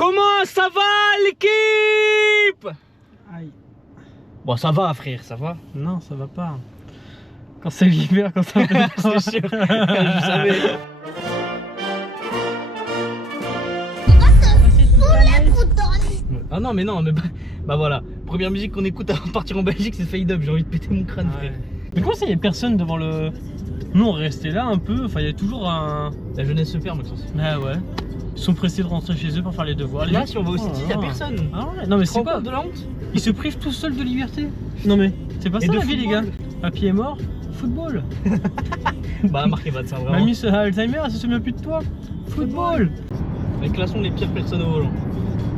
Comment ça va l'équipe? Aïe. Bon ça va frère, ça va. Non, ça va pas. Quand c'est l'hiver, quand ça va pas. C'est sûr, je savais. Ah non mais non, mais bah voilà. Première musique qu'on écoute avant de partir en Belgique, c'est Fade Up. J'ai envie de péter mon crâne frère. Mais comment ça, il y a personne devant le... Nous on restait là un peu, enfin il y a toujours un... La jeunesse se perd Maxence. Ah ouais. Ils sont pressés de rentrer chez eux pour faire les devoirs. Là si on va au City, il y a personne. Ah ouais. Non mais c'est quoi de la honte? Ils se privent tout seuls de liberté. Non mais c'est pas Et ça de la vie les gars. football. Papy est mort, football. Bah marqué va de ça vraiment. Mamie se Alzheimer, elle se souvient plus de toi. Football. Mais classons les pires personnes au volant.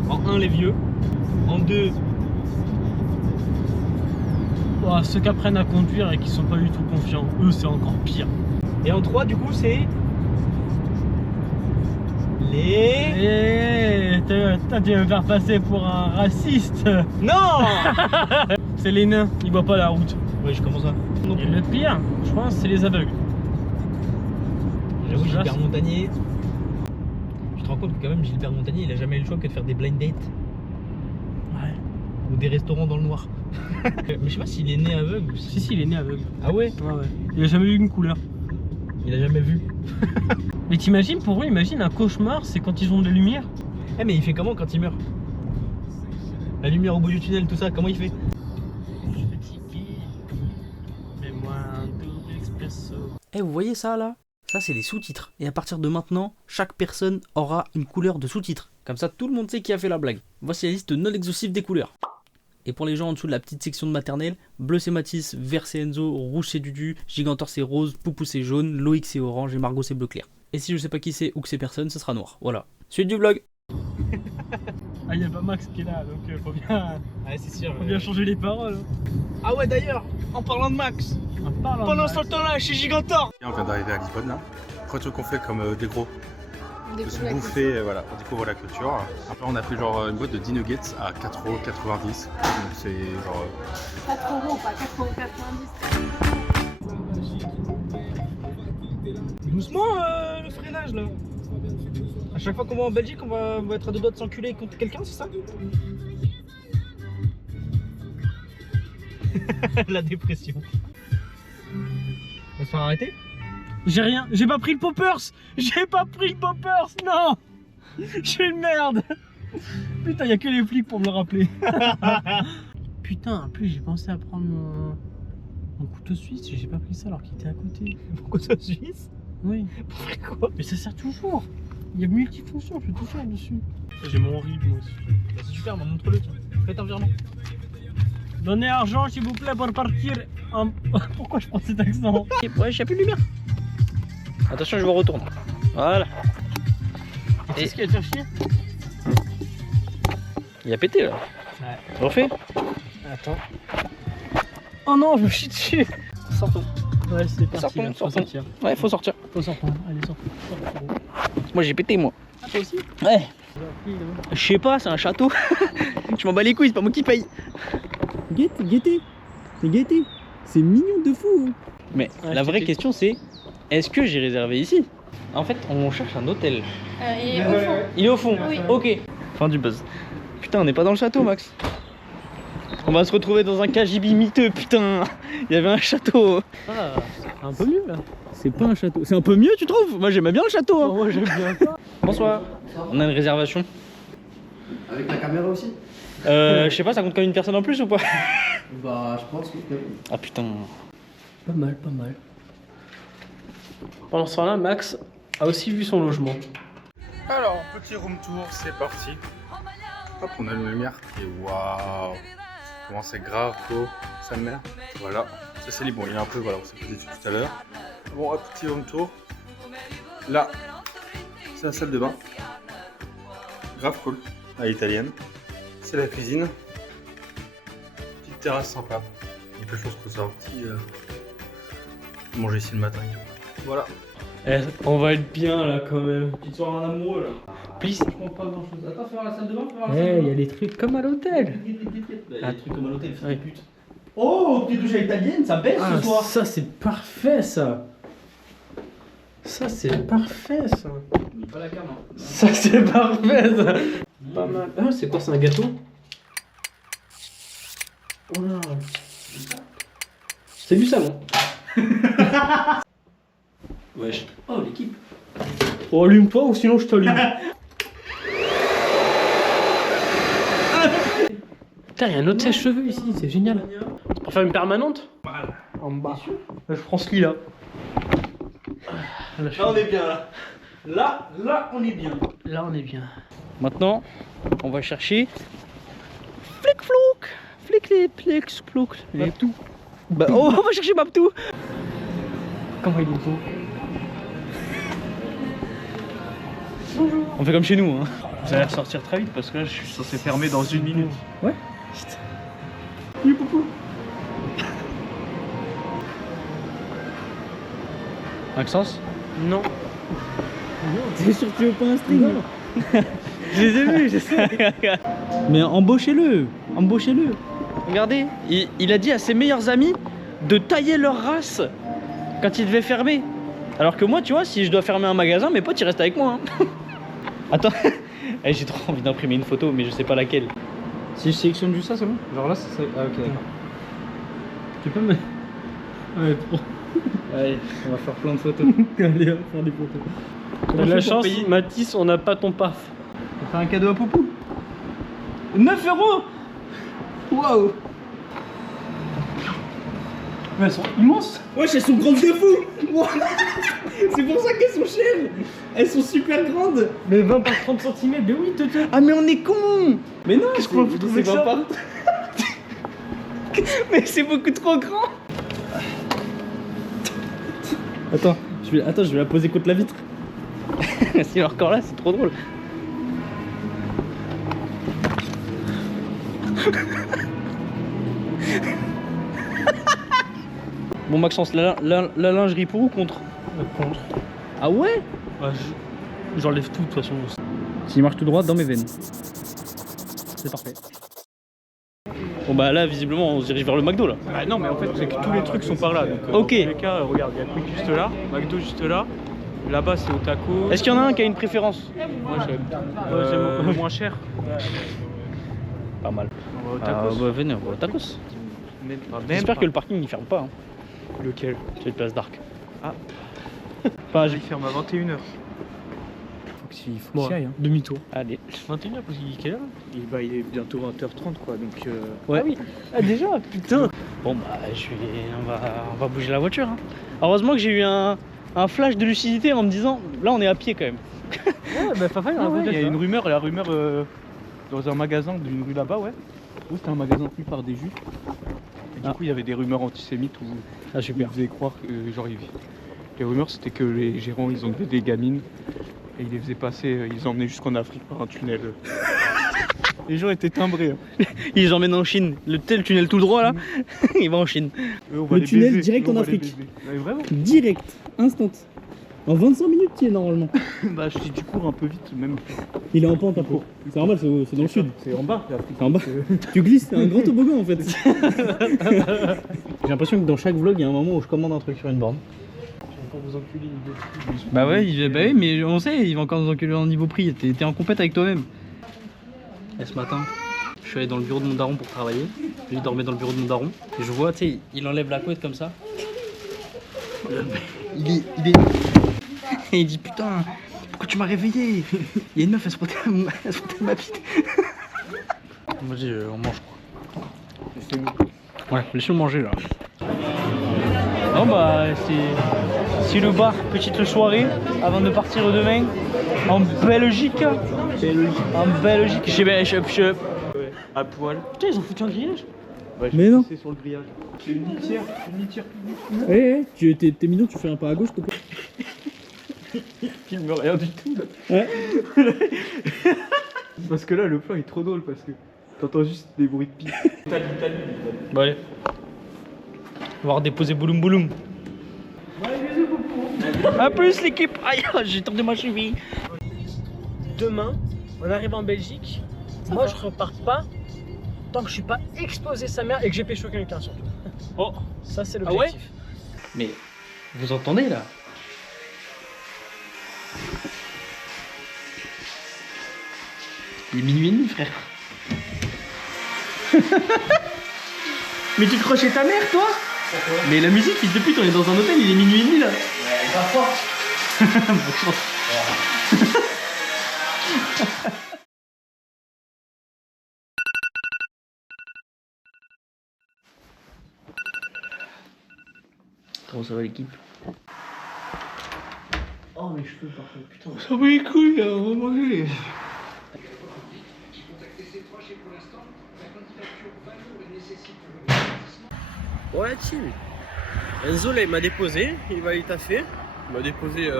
En 1 les vieux. En 2 Oh, ceux qui apprennent à conduire et qui sont pas du tout confiants, eux c'est encore pire. et en 3 du coup c'est les... Eh, toi tu vas me faire passer pour un raciste. Non. C'est les nains, ils voient pas la route. Ouais je commence à... Et le pire, je pense, c'est les aveugles. J'avoue Gilbert Montagnier. Tu te rends compte que quand même Gilbert Montagnier il a jamais eu le choix que de faire des blind dates. Ouais. Ou des restaurants dans le noir. Mais je sais pas s'il est né aveugle ou Si, il est né aveugle. Ah ouais? Ouais, ouais. Il a jamais eu une couleur. Il a jamais vu. Mais t'imagines, pour eux, imagine un cauchemar, c'est quand ils ont de la lumière. Eh mais il fait comment quand il meurt? La lumière au bout du tunnel, tout ça, comment il fait? Je suis fatigué. Mets-moi un double expresso. Eh, vous voyez ça là? Ça c'est les sous-titres. Et à partir de maintenant, chaque personne aura une couleur de sous-titres. Comme ça tout le monde sait qui a fait la blague. Voici la liste non exhaustive des couleurs. Et pour les gens en dessous de la petite section de maternelle, bleu c'est Mathis, vert c'est Enzo, rouge c'est Dudu, Gigantor c'est rose, Poupou c'est jaune, Loïc c'est orange et Margot c'est bleu clair. Et si je sais pas qui c'est ou que c'est personne, ce sera noir. Voilà. Suite du vlog. Ah, y a pas Max qui est là, donc faut bien, Ouais c'est sûr. faut bien changer les paroles. Ah ouais d'ailleurs, en parlant de Max, pendant ce temps-là chez Gigantor. On vient d'arriver à Lisbonne là. Premier truc qu'on fait comme des gros, de se bouffer, voilà, on découvre la culture. Après on a pris genre une boîte de 10 nuggets à 4,90€. Donc c'est genre... 4 €, pas 4,90€. Doucement le freinage là. À chaque fois qu'on va en Belgique, on va être à deux doigts de s'enculer contre quelqu'un, c'est ça? La dépression. On va se faire arrêter? J'ai rien, j'ai pas pris le poppers. J'ai pas pris le poppers, non. Je suis une merde. Putain, y a que les flics pour me le rappeler. Putain, en plus j'ai pensé à prendre mon couteau suisse, j'ai pas pris ça alors qu'il était à côté. Pourquoi ça suisse? Oui. Pour faire quoi? Mais ça sert toujours. Il y a multifonction, je peux tout faire dessus. J'ai mon rythme moi aussi. Bah, c'est super, montre-le tiens. Faites un virement. Donnez argent s'il vous plaît pour partir en... Pourquoi je prends cet accent? Ouais, j'ai plus de lumière. Attention, je vous retourne. Voilà. Et ce qui va te faire chier? Il a pété là. Ouais. On refait? Attends. Oh non, je me chie dessus. Sortons. Ouais, c'est parti. Sortons, là, faut sortons. sortir. Ouais, faut sortir. Faut sortir. Allez, sors. Moi j'ai pété moi. Ah, toi aussi? Ouais. Je sais pas, c'est un château. Je m'en bats les couilles, c'est pas moi qui paye. Gaieté, c'est mignon de fou. Mais Ouais, la je vraie t'ai- question c'est, est-ce que j'ai réservé ici? En fait, on cherche un hôtel. Il est au fond. Il est au fond. Oui. Ok. Fin du buzz. Putain, on n'est pas dans le château, Max. On va se retrouver dans un KGB miteux, putain. Il y avait un château. Ah, c'est un peu mieux là. C'est pas un château. C'est un peu mieux, tu trouves? Moi j'aimais bien le château. hein. Moi j'aime bien ça. Bonsoir. On a une réservation. Avec la caméra aussi? Je sais pas, ça compte comme une personne en plus ou pas? Bah, je pense que Ah putain. Pas mal, pas mal. Pendant ce temps-là, Max a aussi vu son logement. Alors, petit room tour, c'est parti. Hop, on a la lumière et waouh! Comment c'est grave beau, sa mère. Voilà, ça c'est libre. Bon, il est un peu, voilà, on s'est posé dessus tout à l'heure. Bon, un petit room tour. Là, c'est la salle de bain. Grave cool, à l'italienne. C'est la cuisine. Petite terrasse sympa. Donc je pense que ça un petit manger ici le matin et tout. Voilà. Eh, on va être bien là quand même. Petite soirée en amoureux là. Please. Je comprends pas grand chose. Attends, faire la salle de bain, faire la Eh, salle de il y bain. a des trucs comme à l'hôtel. Il y a des trucs comme à l'hôtel, c'est Ouais. des putes. Oh, petite douche à l'italienne, ça baisse Ah, ce soir. ça c'est parfait ça. Ça c'est parfait ça. Pas la cam, hein. Ça c'est parfait ça. Pas mal. Ah c'est quoi, c'est un gâteau? Oh là. C'est du savon. Wesh. Oh, l'équipe. Oh, allume-toi ou sinon je t'allume. Putain, il y a un autre sèche-cheveux ici, c'est génial. C'est pour faire une permanente? En bas. Là, je prends ce lit là. Là, Là, on est bien, là. Là, on est bien. Là, on est bien. Maintenant, on va chercher Flic-Flouk. Flic-Flouk. Babtou. Bah, oh, on va chercher Babtou. Comment il est beau. On fait comme chez nous, hein. Vous allez ressortir très vite parce que là je suis censé fermer dans 1 minute. Maxence? Non. T'es sûr que tu veux pas un string? Je les ai vus, je sais. Mais embauchez-le. Regardez, il a dit à ses meilleurs amis de tailler leur race quand il devait fermer. Alors que moi, tu vois, si je dois fermer un magasin, mes potes ils restent avec moi. Hein. Attends, eh, j'ai trop envie d'imprimer une photo, mais je sais pas laquelle. Si je sélectionne juste ça, c'est bon? Genre là, c'est. Ah, ok, d'accord. Tu peux me. Ouais, trop. Allez, on va faire plein de photos. Allez, on va faire des photos. T'as de la chance, Mathis, on n'a pas ton paf. On va faire un cadeau à Poupou. 9 €. Waouh. Mais elles sont immenses. Wesh, elles sont grandes de fou. C'est pour ça qu'elles sont chères. Elles sont super grandes. Mais 20 par 30 cm, mais oui, te. Ah mais on est con. Mais non, Qu'est-ce qu'on va foutre avec ça? Mais c'est beaucoup trop grand. Attends, je vais la poser contre la vitre. Si elle est encore là, c'est trop drôle. Bon Maxence, la lingerie pour ou contre? Contre. Ah ouais? Ouais, j'enlève tout de toute façon. S'il marche tout droit dans mes veines. C'est parfait. Bon bah là visiblement on se dirige vers le McDo là. Ah non mais en fait c'est que tous les trucs sont par là. Donc, Ok. Dans tous les cas, regarde, il y a Quick juste là, McDo juste là. Là-bas c'est au taco. Est-ce qu'il y en a un qui a une préférence? Moi j'aime moins cher. Pas mal. On va au Ah, tacos. bah venez, on va au tacos. Même J'espère pas. que le parking il ferme pas. Hein. Lequel? C'est une place d'arc. Ah. Enfin, Il ferme à 21h. Il faut Bon, demi-tour. Allez. 21h parce qu'il est quelle heure? Il est bientôt 20h30 quoi donc. Ouais. Ah oui. Ah déjà, putain. Bon bah on va bouger la voiture. Hein. Heureusement que j'ai eu un flash de lucidité en me disant là on est à pied quand même. Ouais, bah Fafa, il y a un peu Il y a de une rumeur, la rumeur dans un magasin d'une rue là-bas, ouais. Où c'était un magasin tenu par des juifs. Et du coup, il y avait des rumeurs antisémites où Ah super. ils faisaient croire que, les rumeurs c'était que les gérants ils enlevaient des gamines et ils les faisaient passer, ils les emmenaient jusqu'en Afrique par un tunnel. Les gens étaient timbrés. Hein. Ils les emmènent en Chine. Le tunnel tout droit là, il va en Chine. Eux, on va Le les tunnel baiser. direct Eux, on en va les Afrique. baiser. Ouais, vraiment. Direct, instant. En 25 minutes, tu y es normalement. Bah si tu cours un peu vite, même. Il est en pente un peu. C'est normal, c'est dans le sud. C'est en bas l'Afrique. C'est en bas. Tu glisses, c'est un grand toboggan en fait. J'ai l'impression que dans chaque vlog, il y a un moment où je commande un truc sur une borne. Bah ouais, mais on sait, il va encore nous enculer en niveau prix. T'es en compète avec toi-même. Et ce matin, je suis allé dans le bureau de mon daron pour travailler. Lui dormait dans le bureau de mon daron. Et je vois, tu sais, il enlève la couette comme ça. Il est... Et il dit putain, pourquoi tu m'as réveillé? Il y a une meuf, elle se frottait à ma bite. Vas-y, on mange quoi. Ouais, laissez-le manger là. Bon bah c'est le bar, petite soirée avant de partir demain en Belgique. En Belgique. Je... À poil. Putain, ils ont foutu un grillage. Ouais, Mais non. C'est sur le grillage. C'est une litière publique. Eh, t'es mignon, tu fais un pas à gauche, s'il te plaît. Filme rien du tout. Là. Ouais. Parce que là, le plan est trop drôle parce que t'entends juste des bruits de pipe. Bon allez. On va redéposer Bouloum Bouloum. A plus l'équipe. Aïe, j'ai tordu ma cheville. Demain, on arrive en Belgique. Moi, je repars pas tant que je suis pas explosé sa mère et que j'ai pécho quelqu'un surtout. Oh. Ça, c'est Ah ouais? l'objectif. Mais vous entendez là? Il est minuit et demi, frère. Mais tu crois chez ta mère, toi? Mais la musique, fils de pute, on est dans un hôtel, il est minuit et demi là. Ouais, pas fort. Bonne chance. Comment ça va l'équipe? Oh, mes cheveux, par contre, putain. Ça va les couilles là, on va manger. Ouais, chill. Enzo, là, il m'a déposé, il va aller taffer. Il m'a déposé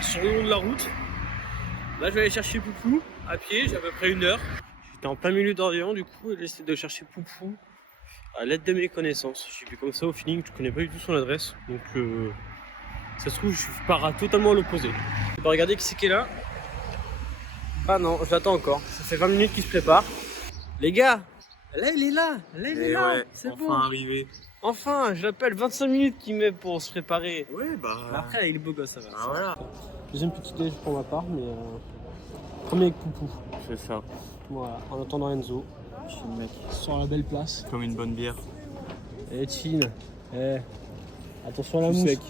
sur le long de la route. Là, je vais aller chercher Poupou à pied, j'ai à peu près 1 heure. J'étais en plein milieu d'Orléans, du coup, et j'ai essayé de chercher Poupou à l'aide de mes connaissances. J'ai vu comme ça au feeling, je connais pas du tout son adresse. Donc, ça se trouve, je pars totalement à l'opposé. Je vais regarder qui c'est qui est là. Ah non, je l'attends encore. Ça fait 20 minutes qu'il se prépare. Les gars, là il est là, il est là, ouais, c'est enfin bon. arrivé. Enfin, je l'appelle 25 minutes qu'il met pour se préparer. Ouais, bah. Après, il est beau gosse, ça va. Ah voilà. Deuxième petit déj pour ma part, mais premier avec Poupou. C'est ça. Voilà, en attendant Enzo. Chill, mec. Sur la belle place. Comme une bonne bière. Eh, chill. Eh, attention à la Tout mousse. sec.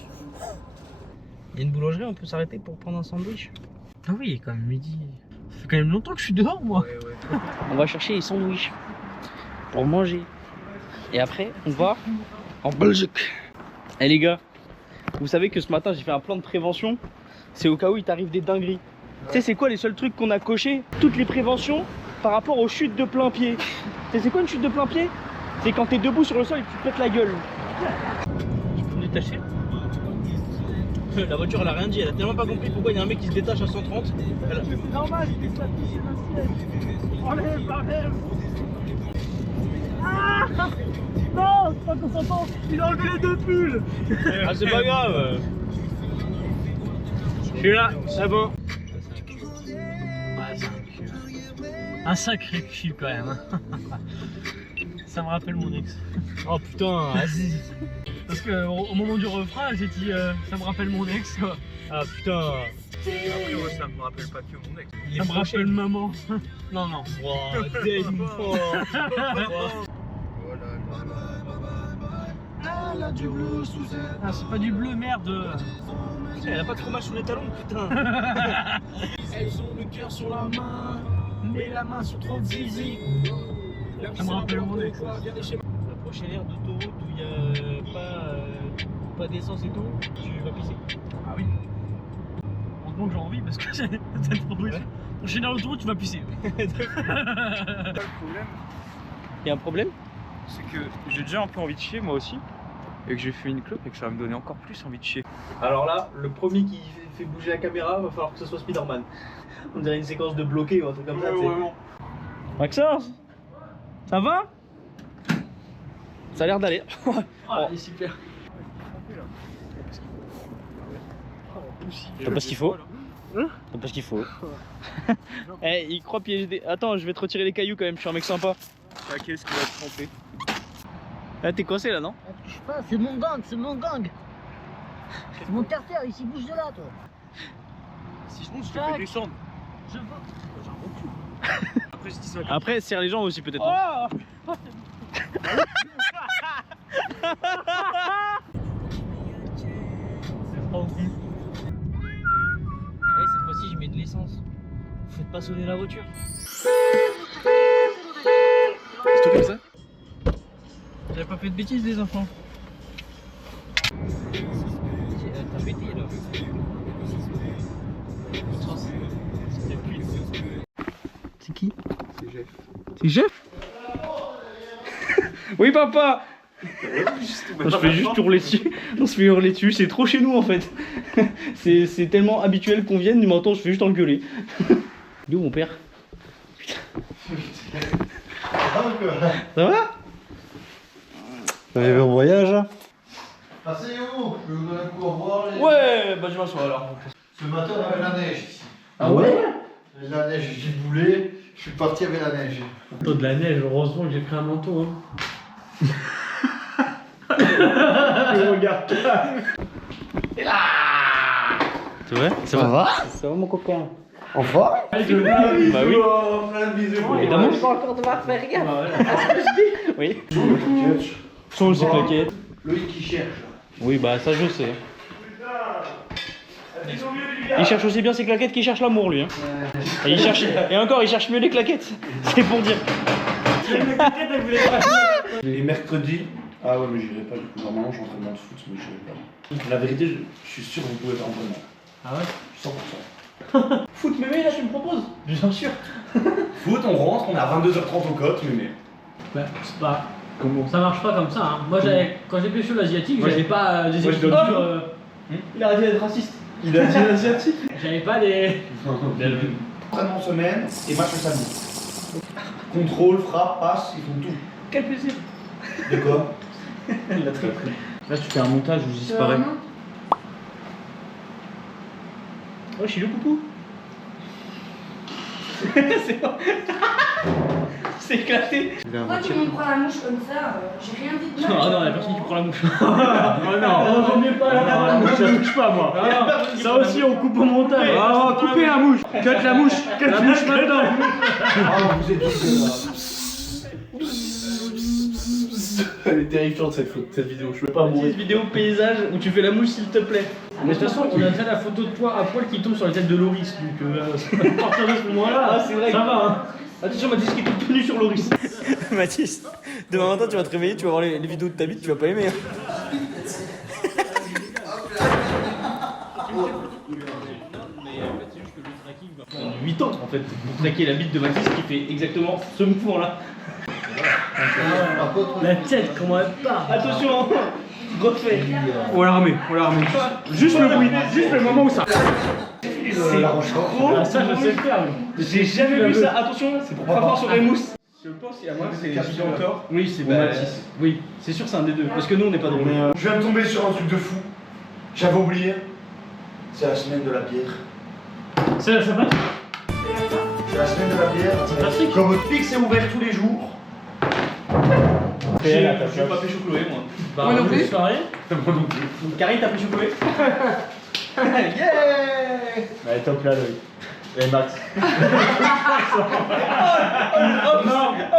Il y a une boulangerie, on peut s'arrêter pour prendre un sandwich? Ah oui, il est quand même midi. Ça fait quand même longtemps que je suis dehors, moi. On va chercher les sandwichs pour manger. Et après, on va en Belgique. Eh les gars, vous savez que ce matin j'ai fait un plan de prévention. C'est au cas où il t'arrive des dingueries. Tu sais, c'est quoi les seuls trucs qu'on a cochés? Toutes les préventions par rapport aux chutes de plein pied. Tu sais, c'est quoi une chute de plein pied? C'est quand t'es debout sur le sol et que tu te pètes la gueule. Tu peux me détacher? La voiture elle a rien dit, elle a tellement pas compris pourquoi il y a un mec qui se détache à 130. C'est normal, il est sorti, c'est l'ancienne. Enlève, enlève. Ah non, c'est pas consentant. Il a enlevé les 2 pulls. Ah c'est pas grave. Je suis là, c'est bon. Un sacré cul quand même. Ça me rappelle mon ex. Oh putain, vas-y. Parce que au moment du refrain, j'ai dit ça me rappelle mon ex. Ah putain. Après, ouais, ça me rappelle pas que mon ex. Ça me rappelle maman. Non, non. Wow, damn. Ah, c'est pas du bleu, merde. Putain, elle a pas de fromage sous les talons, putain. Elles ont le cœur sur la main, mais la main sur trop de zizi. Ça me rappelle mon ex. La prochaine aire d'autoroute où il y a pas d'essence et tout, tu vas pisser. Ah oui. Heureusement que j'ai envie parce que c'est cette proposition. Prochaine heure autour, tu vas pisser. Le problème, Il y a un problème? c'est que j'ai déjà un peu envie de chier moi aussi. Et que j'ai fait une clope et que ça va me donner encore plus envie de chier. Alors là, le premier qui fait bouger la caméra, va falloir que ce soit Spider-Man. On dirait une séquence de bloqué ou un truc comme ça. tu sais. Maxence, ça va? Ça a l'air d'aller. Ah, il est super. T'as pas ce qu'il faut? T'as pas ce qu'il faut? Eh, il croit piéger des... Attends, je vais te retirer les cailloux quand même, je suis un mec sympa. Qu'est-ce qui va te tromper? Ah, t'es coincé là, non? Je sais pas, c'est mon gang, c'est mon gang. C'est mon terre ici, bouge de là, toi. Si je monte, je te fais descendre. Je vois. Après, je dis ça. Après, serre les gens aussi peut-être. Oh Eh, cette fois-ci, je mets de l'essence. Faites pas sonner la voiture. C'est comme ça? J'avais pas fait de bêtises, les enfants. T'as pété là. C'est qui? C'est Jeff. C'est Jeff? Oui, papa! Non, je fais juste hurler dessus. On se fait hurler dessus, c'est trop chez nous en fait. C'est tellement habituel qu'on vienne, du m'entend, je fais juste engueuler. Il est où mon père? Putain. Ça va? Vous allez en voyage? Asseyez-vous, je vais vous donner un coup au revoir. Ouais, bah je m'assois alors. Ce matin, on avait la neige ici. Ah ouais? Il y avait la neige, j'ai boulé, je suis parti avec la neige. Plutôt de la neige, heureusement que j'ai pris un manteau. Hein. Regarde. C'est vrai? Ça va? Ça va mon copain? Enfin. Bah oui. Évidemment. Je vais encore devoir faire gaffe. Oui. Change ses claquettes. Loïc qui cherche. Oui, bah ça je sais. Il cherche aussi bien ses claquettes qu'il cherche l'amour, lui. Hein. Et encore, il cherche mieux les claquettes. C'est pour dire. Et mercredi. Ah ouais, mais j'irai pas du coup. Normalement, je suis en train de foot, mais j'irai pas. La vérité, je suis sûr que vous pouvez faire entraînement. Ah ouais? 100%. Foot mémé là tu me proposes? Bien sûr. Foot, on rentre, on est à 22h30 au cote, mais. Bah c'est pas. Comment Ça marche pas comme ça hein. Moi quand j'ai pécho l'asiatique, Moi, j'avais pas des moi, je dois équipes. Il a arrêté d'être raciste. Il a dit asiatique. J'avais pas des. Entraînement semaine et match le samedi. Contrôle, frappe, passe, ils font tout. Quel plaisir. De quoi? Il l'a très pris. Là, tu fais un montage où je disparais. Oh, je suis le coucou. C'est pas. C'est éclaté. Pourquoi tu me prends la mouche comme ça j'ai rien dit de mal. Ah non, y'a personne qui prend la mouche. Oh non, vaut mieux pas la mouche, ça touche pas moi. Ça aussi on coupe au montage. Ah, coupez la mouche. Cut la mouche. Cut la mouche maintenant. Ah, vous êtes Elle est terrifiante cette vidéo, je peux pas mourir. Cette vidéo paysage où tu fais la mouche s'il te plaît. Mais de toute façon, on a déjà la photo de toi à poil qui tombe sur la tête de Loris. Donc à partir de ce moment-là, Ah, c'est vrai. ça va hein. Attention, Mathis qui est tout nu sur Loris. Mathis, demain matin tu vas te réveiller, tu vas voir les vidéos de ta bite, tu vas pas aimer. Hein. 8 ans en fait pour traquer la bite de Mathis qui fait exactement ce mouvement là. La tête, comment elle part. Attention, gros fait. On l'a remis, Juste le bruit, juste le moment où ça. La Rochefort. Ah, ça je sais le faire. J'ai jamais vu ça, attention, c'est pour pas voir sur les mousses. Je pense qu'il y a moi, C'est Capitaine encore. Oui, c'est Ou bah, Mathis. oui, c'est sûr c'est un des deux, parce que nous on n'est pas drôle. Je viens de tomber sur un truc de fou. J'avais oublié. C'est la semaine de la bière. Ça va. C'est la semaine de la bière. Fantastique. Comme votre Pix est ouvert tous les jours. Je vais pas pécho Chloé moi. Bah, moi non plus. Soirée. Moi non plus. Karine t'as pécho Chloé? Yeah. Bah, top là, Loïc. Et Max. Oh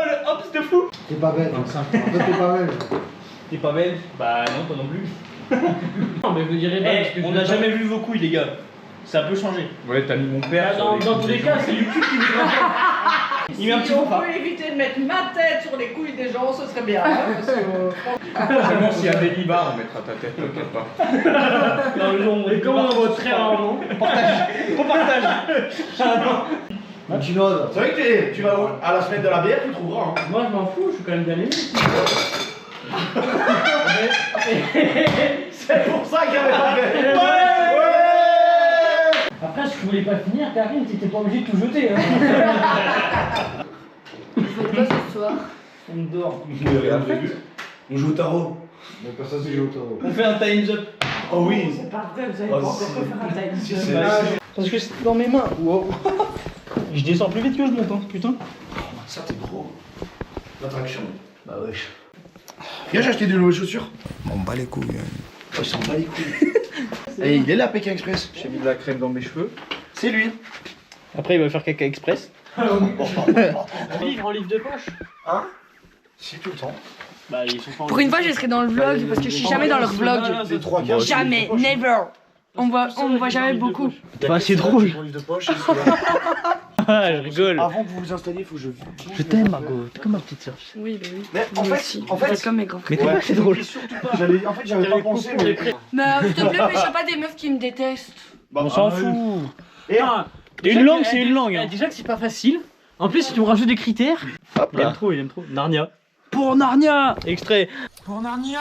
le hops de fou. T'es pas belle. En fait, t'es pas belle. T'es pas belle? Bah non, pas non plus. Non, mais vous direz pas. parce que On je n'a veux jamais vu vos couilles les gars. Ça peut changer. Ouais, t'as mis mon pas. père. Bah, dans tous les cas, c'est YouTube qui nous Il met un petit Si on faux pas. peut éviter de mettre ma tête sur les couilles des gens, ce serait bien. Hein, parce que, Seulement s'il y a des libards, on mettra ta tête, t'inquiète pas. Dans le long, Et comme on vote très rarement. on partage. Chinoise. C'est vrai que tu vas à la semaine de la bière, tu trouveras. Hein. Moi, je m'en fous, je suis quand même bien aimé. C'est pour ça qu'il y avait pas fait. Après, si tu voulais pas finir, Karine, t'étais pas obligé de tout jeter. Hein. Vous faites quoi ce soir? On dort. On joue au tarot. Mais personne ne joue au tarot. On fait un time's up. Oh oui. c'est pas vrai, vous allez Oh, pas encore si. faire un time. Si, c'est. Parce que c'est dans mes mains. Wow. Je descends plus vite que je monte, hein, putain. Ça, t'es gros. L'attraction. Bah wesh. Viens, j'ai acheté de nouvelles chaussures. On bat les couilles. Oh, il s'en bat les couilles. Et il est là, Pékin Express. J'ai mis de la crème dans mes cheveux. C'est lui. Après, il va faire caca express. Livre en livre de poche. Hein? Si, tout le temps. Bah, ils sont pas en Pour une fois, je serai dans le vlog parce que je suis jamais dans leur vlog. Les trois quarts. Jamais, never. On me voit jamais beaucoup. Bah, c'est drôle. Mon livre de poche, et celui-là. Ah, je rigole. Avant que vous vous installiez, il faut que je. Je t'aime, Margot. T'es comme ma petite sœur. Oui, bah oui. Mais Moi aussi. en fait, comme mes grands Mais frères. t'es pas, c'est drôle. En fait, j'avais pas pensé. Mais... Mais s'il te plaît, pêche pas des meufs qui me détestent. On s'en fout. Et Une langue, c'est une langue. Hein. Déjà que c'est pas facile. En plus, si tu me rajoutes des critères. Il aime trop, il aime trop. Narnia. Pour Narnia. Extrait. Pour Narnia.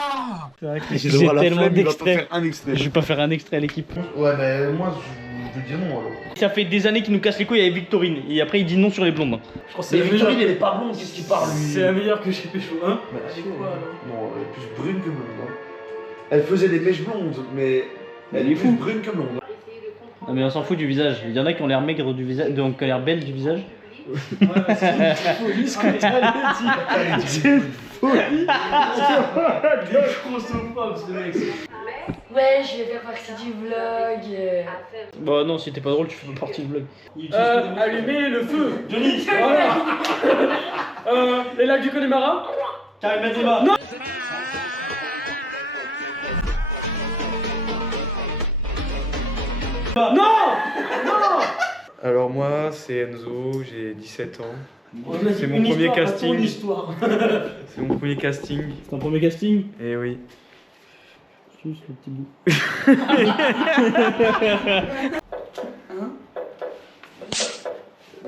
J'ai tellement d'extraits. un extrait. Je vais pas faire un extrait à l'équipe. Ouais, mais moi, je veux dire non alors. Ça fait des années qu'il nous casse les couilles avec Victorine. Et après, il dit non sur les blondes. Je crois que Mais c'est Victorine, elle est pas blonde, qu'est-ce qu'il parle lui? C'est la meilleure que j'ai pécho. Hein. Mais c'est quoi alors? Non, elle est plus brune que blonde. Hein. Elle faisait des mèches blondes, mais elle est plus brune que blonde. Non, mais on s'en fout du visage. Il y en a qui ont l'air maigres du visage, donc qui ont l'air belles du visage. Ouais, c'est folie ce que t'allais dire. C'est folie. Des grossophobes, ce mec. Ouais, je vais faire partie du vlog. Bah non, si t'es pas drôle, tu fais pas partie du vlog. Allumez le feu. Johnny. Voilà. Les lacs du Connemara. Karim Benzema. Non. Non. Alors moi, c'est Enzo, j'ai 17 ans. C'est mon premier casting. C'est mon premier casting. C'est ton premier casting? Et oui. Juste le petit bout.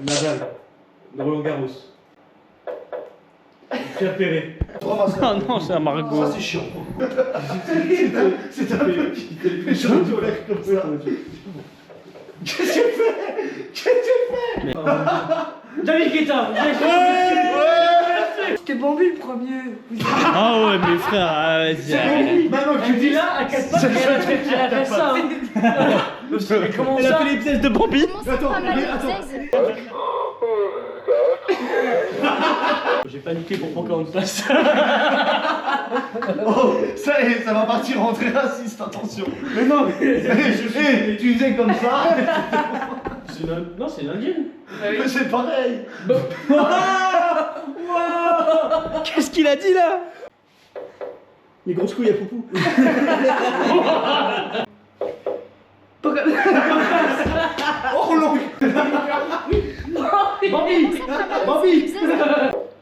Nadal. Roland Garros. Pierre Perret. Ah non, c'est un Margot. Ça, c'est chiant. C'est un peu qui fait les gens de l'air comme ça. Qu'est-ce que tu fais? Qu'est-ce que tu fais? David Guetta. C'était Bambi le premier. Ah ouais, mes frères, vas-y. Maintenant que Elle tu dit dis là à 4 pattes, elle a fait ça. Mais comment Elle a ça? fait les pièces de Bambi. Attends. J'ai paniqué pour pas qu'on le passe. Oh, ça y est, ça va partir en très raciste, attention. Mais non, mais. Eh, tu faisais comme ça. Non, c'est une indienne. Mais c'est pareil. Qu'est-ce qu'il a dit là? Les grosses couilles à Poupou. Oh non. Bambi. Bambi.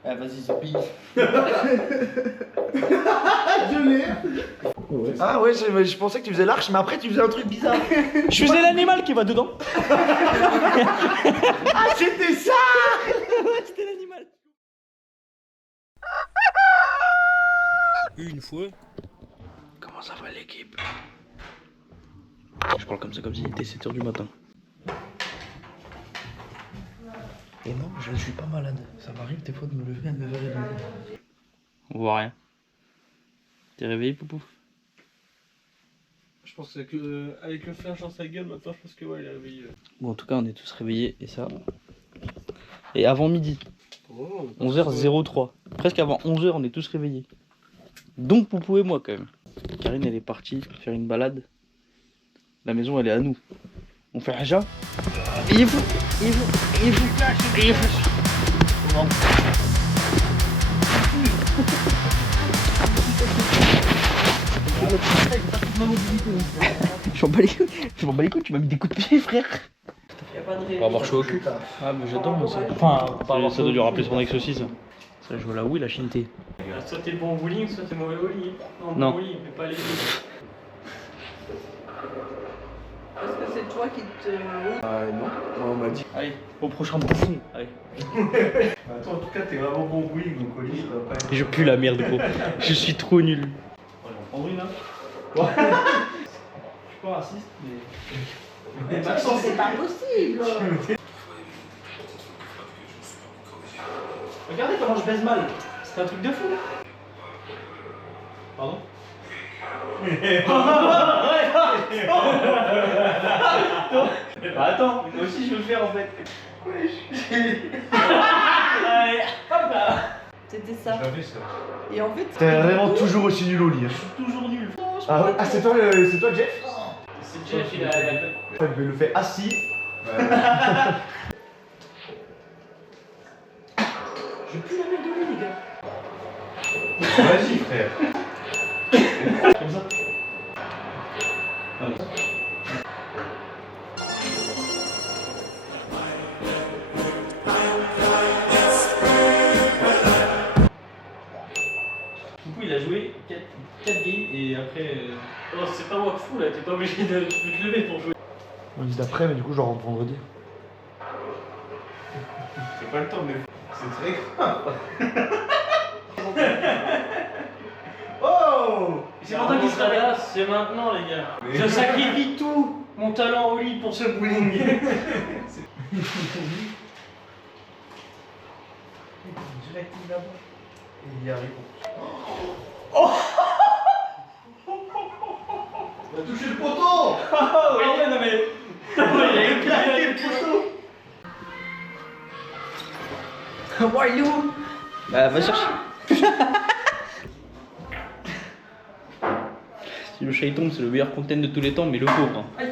Eh, vas-y, Zombie. Je l'ai. Ah ouais, je pensais que tu faisais l'arche, mais après tu faisais un truc bizarre. Je faisais l'animal qui va dedans. Ah, c'était ça. C'était l'animal. Une fois. Comment ça va l'équipe? Je parle comme ça, comme s'il était 7h du matin. Et non, je ne suis pas malade. Ça m'arrive des fois de me lever à 9h30. On voit rien. T'es réveillé, Poupou? Je pense que avec le flash dans sa gueule, maintenant, je pense que ouais, il est réveillé. Bon, en tout cas, on est tous réveillés et ça. Et avant midi. 11h03. Presque avant 11h, on est tous réveillés. Donc Poupou et moi quand même. Karine, elle est partie faire une balade. La maison, elle est à nous. On fait Haja. Il est fou. Non. Je m'en bats les couilles, tu m'as mis des coups de pied, frère. On va avoir chaud au cul. Ah, mais j'adore moi ça. Enfin, ça doit lui rappeler son ex aussi, ça. Ça joue à la Wii, la Shinté. Soit t'es bon au bowling, soit t'es mauvais au bowling. Non. Bon bowling, mais pas les deux. Est-ce que c'est toi qui te. Ah non, moi on m'a dit. Allez, au prochain bouffon. Allez. Attends, en tout cas, t'es vraiment bon bowling, donc au lit, ça va pas être. Je pue la merde, gros. Je suis trop nul. En vrai, là. Je suis pas raciste, mais. C'est pas possible. Regardez comment je baise mal. C'est un truc de fou. Pardon? Bah attends, moi aussi je veux le faire en fait. Allez, hop là. C'était ça. J'avais ça. Et en fait. T'es vraiment toujours aussi nul au lit. Hein. Toujours nul. Ah, ouais. Ah, c'est toi, Jeff? C'est Jeff, il a. Il le fait assis. Je pue la merde de lit, les gars. Vas-y, frère. Comme ça. Voilà. Du coup, il a joué 4 games et après. Oh, c'est pas moi fou là, t'es pas obligé de te lever pour jouer. On dit d'après, mais du coup, je rentre vendredi. C'est pas le temps, mais. C'est très grave. Oh! C'est maintenant qu'il sera là, c'est maintenant, les gars. Je sacrifie tout mon talent au lit pour ce bowling. Direct là-bas. Et il y arrive. Il a touché le poteau! Oh, ouais, non mais. Il a éclaté le poteau. Walou. Bah, va chercher. Si le chat il tombe, c'est le meilleur content de tous les temps, mais le pauvre. Hein.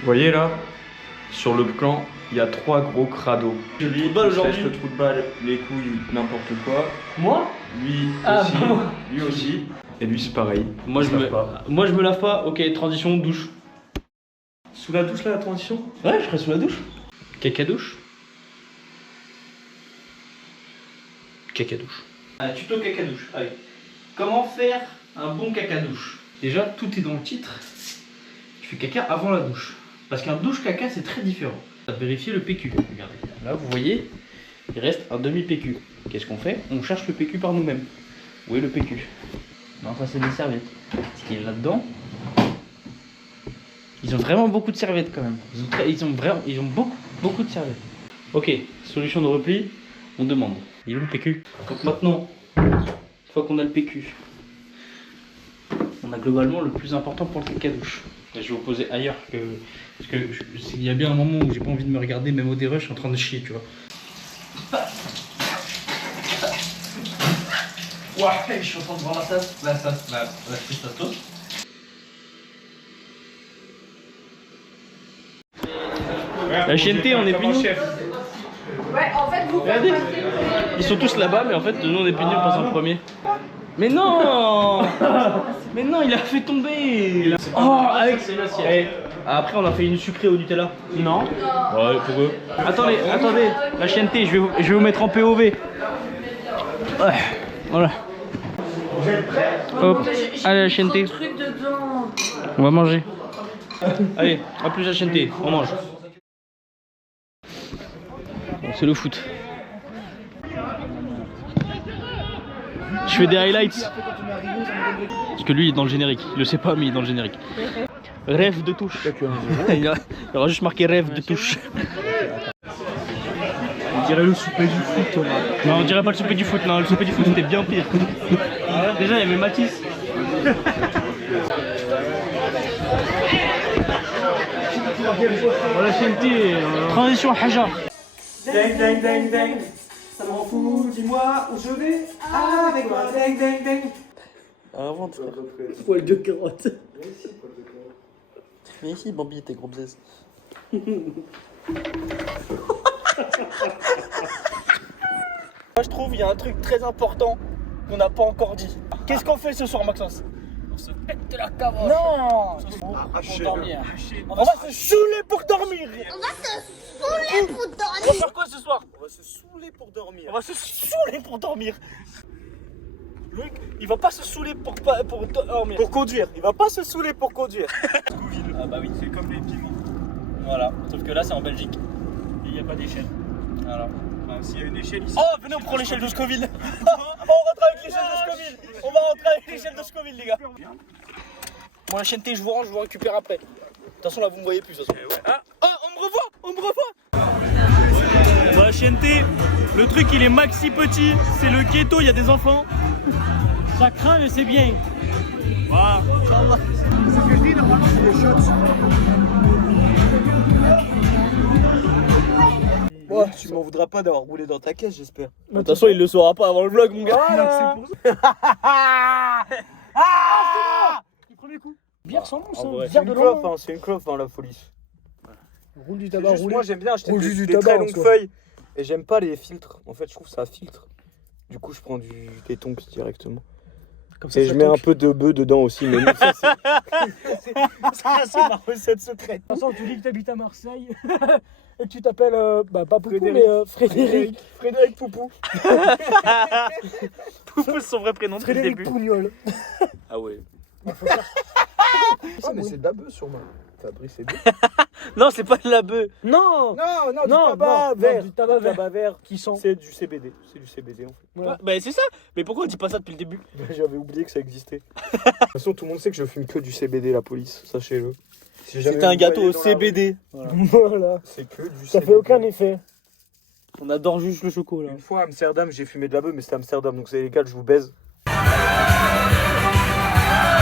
Vous voyez là, sur le plan, il y a 3 gros crados. J'ai le trou de balle aujourd'hui. Le trou de balle, les couilles, n'importe quoi. Moi? Lui Ah, aussi. bah, moi. Lui aussi. Et lui c'est pareil. Moi je me lave pas. Ok, transition, douche. Sous la douche là, la transition? Ouais, je serai sous la douche. Caca douche. Caca douche. Un tuto caca douche. Allez. Comment faire un bon caca douche? Déjà, tout est dans le titre. Tu fais caca avant la douche. Parce qu'un douche caca, c'est très différent. On va vérifier le PQ. Regardez. Là, vous voyez, il reste un demi-PQ. Qu'est-ce qu'on fait? On cherche le PQ par nous-mêmes. Où est le PQ? Non, ça c'est des serviettes. Ce qui est là-dedans. Ils ont vraiment beaucoup de serviettes quand même. Ils ont beaucoup de serviettes. Ok, solution de repli, on demande. Il est où le PQ? Donc maintenant, une fois qu'on a le PQ, on a globalement le plus important pour le caca douche. Et je vais vous poser ailleurs que. Parce que il y a bien un moment où j'ai pas envie de me regarder, même au dérush, je suis en train de chier, tu vois. Ouais, je suis en train de voir la tasse. La Christastos. La chienneté, on est pignon. Ouais, en fait, vous Regardez, ils sont tous là-bas, mais en fait, nous on est pignon, on passe en premier. Mais non! Mais non, il a fait tomber! Oh, avec hey. Après, on a fait une sucrée au Nutella. Non? Ouais, pour eux. Attendez, la chienneté, je vais vous mettre en POV. Ouais, voilà. Hop, allez la chienneté. On va manger. Allez, à plus la chienneté, on mange. Bon, c'est le foot. Je fais des highlights. Parce que lui il est dans le générique. Il le sait pas mais il est dans le générique. Rêve de touche. Il aura juste marqué rêve de touche. On dirait le souper du foot, Thomas. Non, on dirait pas le souper du foot. Non, le souper du foot c'était bien pire. Déjà il y avait Matisse. Voilà chienneté. Transition Haja. Ding ding ding ding. Ça m'en fout, dis-moi où je vais avec moi. Ding ding ding. Invente. Poil de carotte. Viens ici, Bambi, tes gros bzaises. Moi je trouve il y a un truc très important qu'on n'a pas encore dit. Qu'est-ce qu'on fait ce soir, Maxence? On se pète de la cavotte. Non, pour dormir. On va se saouler pour dormir. On va se saouler pour On va dormir. faire quoi ce soir? On va se saouler pour dormir. On va se saouler pour dormir. Luc, il va pas se saouler pour dormir. Pour conduire, il va pas se saouler pour conduire. Ah bah oui, C'est comme les piments. voilà. Sauf que là c'est en Belgique. Il n'y a pas d'échelle. Voilà. Enfin, s'il y a une échelle ici. Oh, venez, on prend l'échelle de Scoville. On rentre avec l'échelle de Scoville. On va rentrer avec l'échelle de Scoville, les gars. Bon, la chaîneté, je vous range, je vous récupère après. De toute façon, là, vous me voyez plus. De toute façon. Ah, oh, on me revoit. Dans la chaîneté, le truc, il est maxi petit. C'est le ghetto, il y a des enfants. Ça craint, mais c'est bien. Voilà. C'est ce que je dis, normalement, c'est des shots. Moi, tu m'en voudras pas d'avoir roulé dans ta caisse, j'espère. De toute façon, il le saura pas avant le vlog, mon gars. Voilà. Ah, Le premier coup. Bière sans nom, ça. vrai. Bière de l'an. C'est une clope, la police. Roule du C'est tabac, juste, roule. moi j'aime bien acheter Roule juste du des tabac, très en longues soi. feuilles et j'aime pas les filtres. En fait, je trouve que ça filtre. Du coup, je prends des tonks directement. Comme ça, Et ça je mets un touche. peu de bœuf dedans aussi. Mais ça, c'est ma recette secrète. De toute façon, tu dis que t'habites à Marseille et que tu t'appelles, pas Poupou, Frédéric. mais Frédéric. Frédéric Poupou. Poupou, c'est son vrai prénom depuis le Frédéric début. Pougnol. Ah ouais. Ah, mais c'est de la bœuf sûrement. Fabrice et bœuf. Non, c'est pas de la bœuf. Non, Non, du non, tabac non, vert. du tabac vert. Tabac vert. Qui sent. C'est du CBD. C'est du CBD en fait. Voilà. Bah, c'est ça. Mais pourquoi on dit pas ça depuis le début? J'avais oublié que ça existait. De toute façon, tout le monde sait que je fume que du CBD, la police. Sachez-le. Si jamais C'était un vous gâteau voyez au dans la rue, CBD. Voilà. C'est que du Ça CBD. fait aucun effet. On adore juste le chocolat. Une fois à Amsterdam, j'ai fumé de la bœuf, mais c'était Amsterdam, donc c'est légal, je vous baise.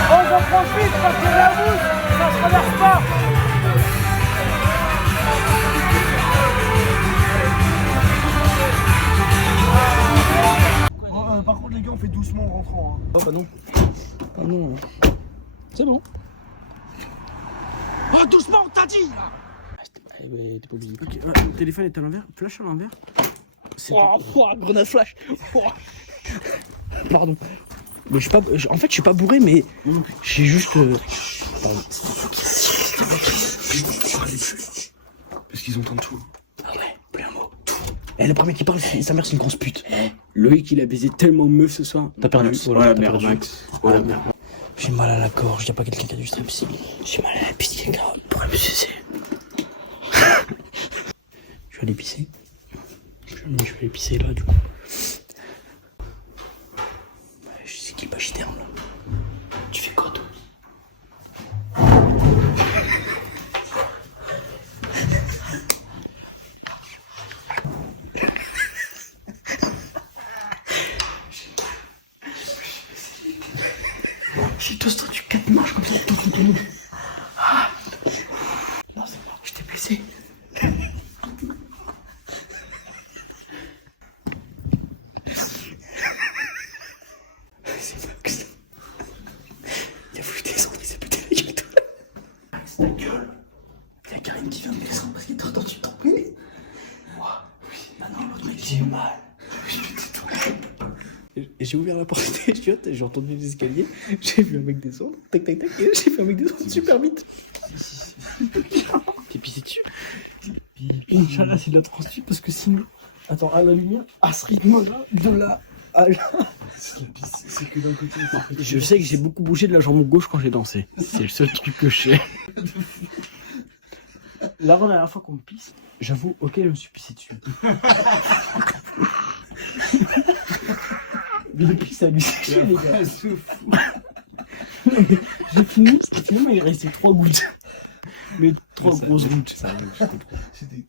Oh, j'en profite parce que la mousse, ça se traverse pas. Par contre, les gars, on fait doucement en rentrant. Hein. Oh, bah non. Ah non. C'est bon. Oh, doucement, t'as dit là. T'es pas obligé. Ok, le téléphone est à l'envers, flash à l'envers. Grenade flash. Pardon. Mais je suis pas, en fait, je suis pas bourré, mais j'ai juste. Pardon. Parce qu'ils entendent tout. Ah ouais, plus un mot. Le premier qui parle, sa mère, c'est une grosse pute. Loïc, il a baisé tellement de meufs ce soir. T'as perdu. Ouais, merde, Max. Ouais, merde. J'ai mal à la gorge, y'a pas quelqu'un qui a du strepsil. J'ai mal à la piste, quelqu'un pourrait me sucer. Je vais aller pisser. Je vais aller pisser là, du coup. Je sais qui le pachyderme là. Tu fais quoi, toi? J'ai tendu 4 marches comme ça tout le monde. Ah. Non, c'est mort, je t'ai blessé. C'est Max. Il a voulu descendre, il s'est pété la gueule. Max, ta gueule. Il y a Karine qui vient de descendre parce qu'il t'a entendu tomber. Moi, oui. Maintenant, l'autre mec, j'ai eu mal. Et j'ai ouvert la porte des chiottes, j'ai entendu les escaliers, j'ai vu un mec descendre, tac tac tac, et j'ai vu un mec descendre super vite. T'es pissé dessus. Inch'Allah, c'est de la transfusion parce que sinon. Attends, à la lumière, à ce rythme-là, de là à là. C'est que d'un côté. Je sais que j'ai beaucoup bougé de la jambe gauche quand j'ai dansé. C'est le seul truc que je sais. L'avant dernière fois qu'on me pisse, j'avoue, ok, je me suis pissé dessus. Mais depuis ça a lui séché, les gars. J'ai fini, parce que finalement il restait 3 gouttes. Mais 3 grosses gouttes. Ça arrive, je comprends. C'était.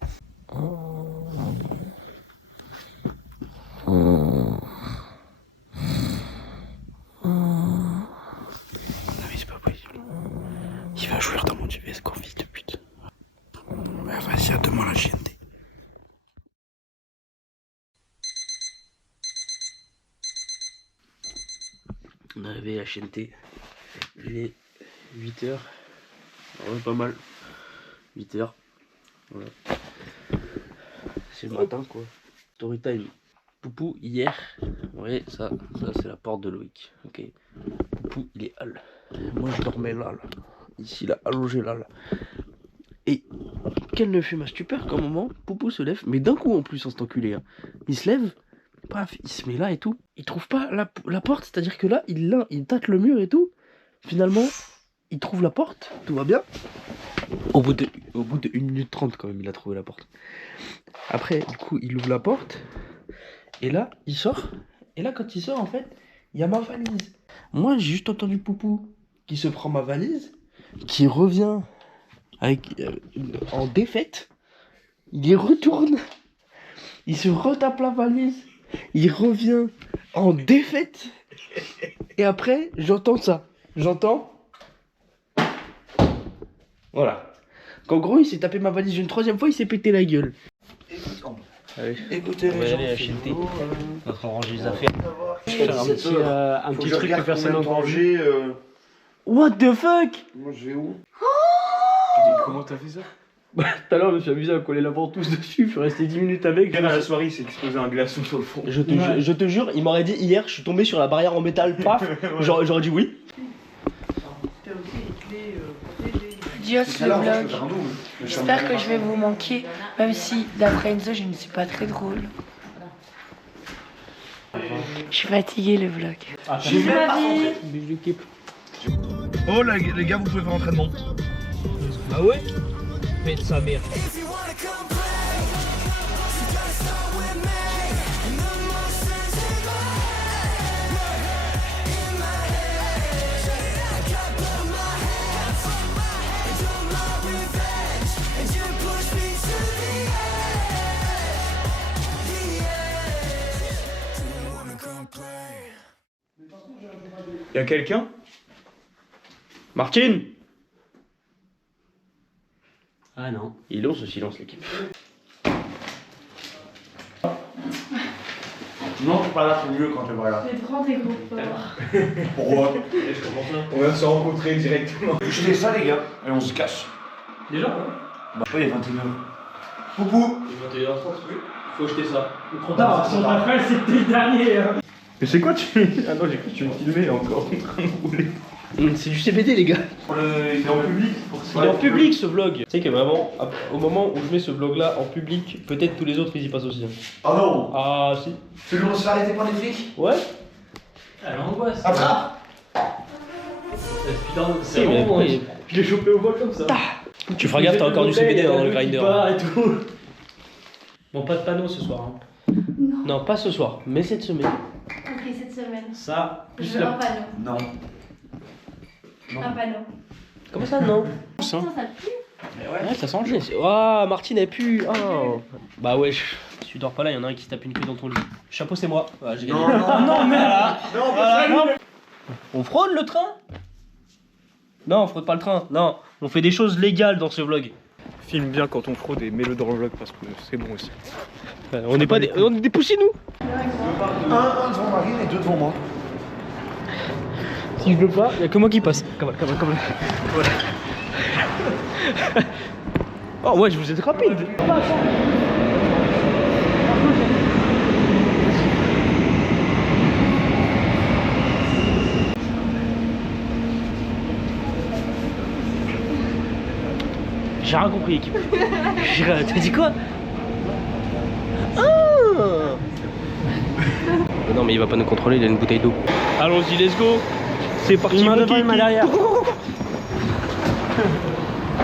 Non mais c'est pas possible. Il va jouer dans mon GPS qu'on vit de pute. Ouais, vas-y, à demain la chienne. On est arrivé à HNT, il est 8h, ouais, pas mal, 8h, voilà. C'est le matin quoi. Story time. Poupou hier, ouais ça c'est la porte de Loïc, ok. Poupou il est hal, moi je dormais là, ici là, allongé là. Et quelle ne fut ma stupeur qu'à un moment, Poupou se lève, mais d'un coup en plus, cet enculé, hein. Il se lève, paf, il se met là et tout. Il trouve pas la porte, c'est-à-dire que là, il tâte le mur et tout. Finalement, il trouve la porte, tout va bien. Au bout de 1 minute 30 quand même, il a trouvé la porte. Après, du coup, il ouvre la porte. Et là, il sort. Et là, quand il sort, en fait, il y a ma valise. Moi, j'ai juste entendu Poupou qui se prend ma valise, qui revient avec, en défaite. Il y retourne. Il se retape la valise. Il revient en défaite. Et après, j'entends ça. J'entends. Voilà. Qu'en gros, il s'est tapé ma valise une 3e fois, il s'est pété la gueule. Allez. Écoutez, On va aller à HNT. On va ranger les affaires. Un petit truc que personne n'a entendu. What the fuck? Moi, je vais où? Comment t'as fait ça? Bah, tout à l'heure, je me suis amusé à coller la ventouse dessus. Je suis resté 10 minutes avec. Dans la soirée, il s'est explosé un glaçon sur le front. Je te jure, il m'aurait dit hier, je suis tombé sur la barrière en métal, paf. J'aurais dit oui. Dios le vlog. J'espère que je vais vous manquer, même si d'après Enzo, je ne suis pas très drôle. Je suis fatiguée le vlog. J'ai vu ma vie. Oh les gars, vous pouvez faire entraînement. Ah ouais? Faites sa mère. Y'a quelqu'un? Martine? Ah non. Il est long ce silence, l'équipe. Non, pas là, c'est mieux quand tu vas là. Les 30 et gros. Pourquoi? Je commence là. On va se rencontrer directement. Jetez ça, les gars, et on se cache. Déjà, hein? Bah, il est 21h. Poupou! Il est 21h30, oui. Faut jeter ça. Non, si on t'a fait, c'était le dernier. Hein. Mais c'est quoi tu... Ah non, j'ai cru que tu me filmais encore en train de rouler. C'est du CBD, les gars. C'est en public. Il est en public ce vlog. Tu sais que vraiment, au moment où je mets ce vlog là en public, peut-être tous les autres ils y passent aussi. Hein. Oh non! Ah si. Tu veux qu'on se fait arrêter par les flics? Ouais. Elle angoisse. Attrape! Putain, Si, mais vraiment, oui. je l'ai chopé au vol comme ça. Tu feras gaffe, t'as encore du CBD dans le grinder. Et tout. Bon, pas de panneau ce soir. Hein. Non, pas ce soir, mais cette semaine. Ok, cette semaine. Ça, Je juste veux un là. panneau. Non. Un panneau. Comment ça, non? Putain, ça pue. Ouais, ça sent le jet. Oh, Martine elle pue. Oh. Bah ouais, si tu dors pas là, y'en a un qui se tape une queue dans ton lit. Chapeau, c'est moi. Ouais, j'ai gagné. Non, non, non, Voilà. non, Voilà, non. On fraude le train? Non, on fraude pas le train. Non, on fait des choses légales dans ce vlog. Filme bien quand on fraude et mets-le dans le vlog parce que c'est bon aussi. On n'est pas des, on est des poussés nous. Un devant Marine et deux devant moi. Si je veux pas, y'a que moi qui passe. Comme Oh ouais, je vous ai rapide. J'ai rien compris, équipe. T'as dit quoi? Non mais il va pas nous contrôler, il a une bouteille d'eau. Allons-y, let's go. C'est parti. Une main devant, une main derrière.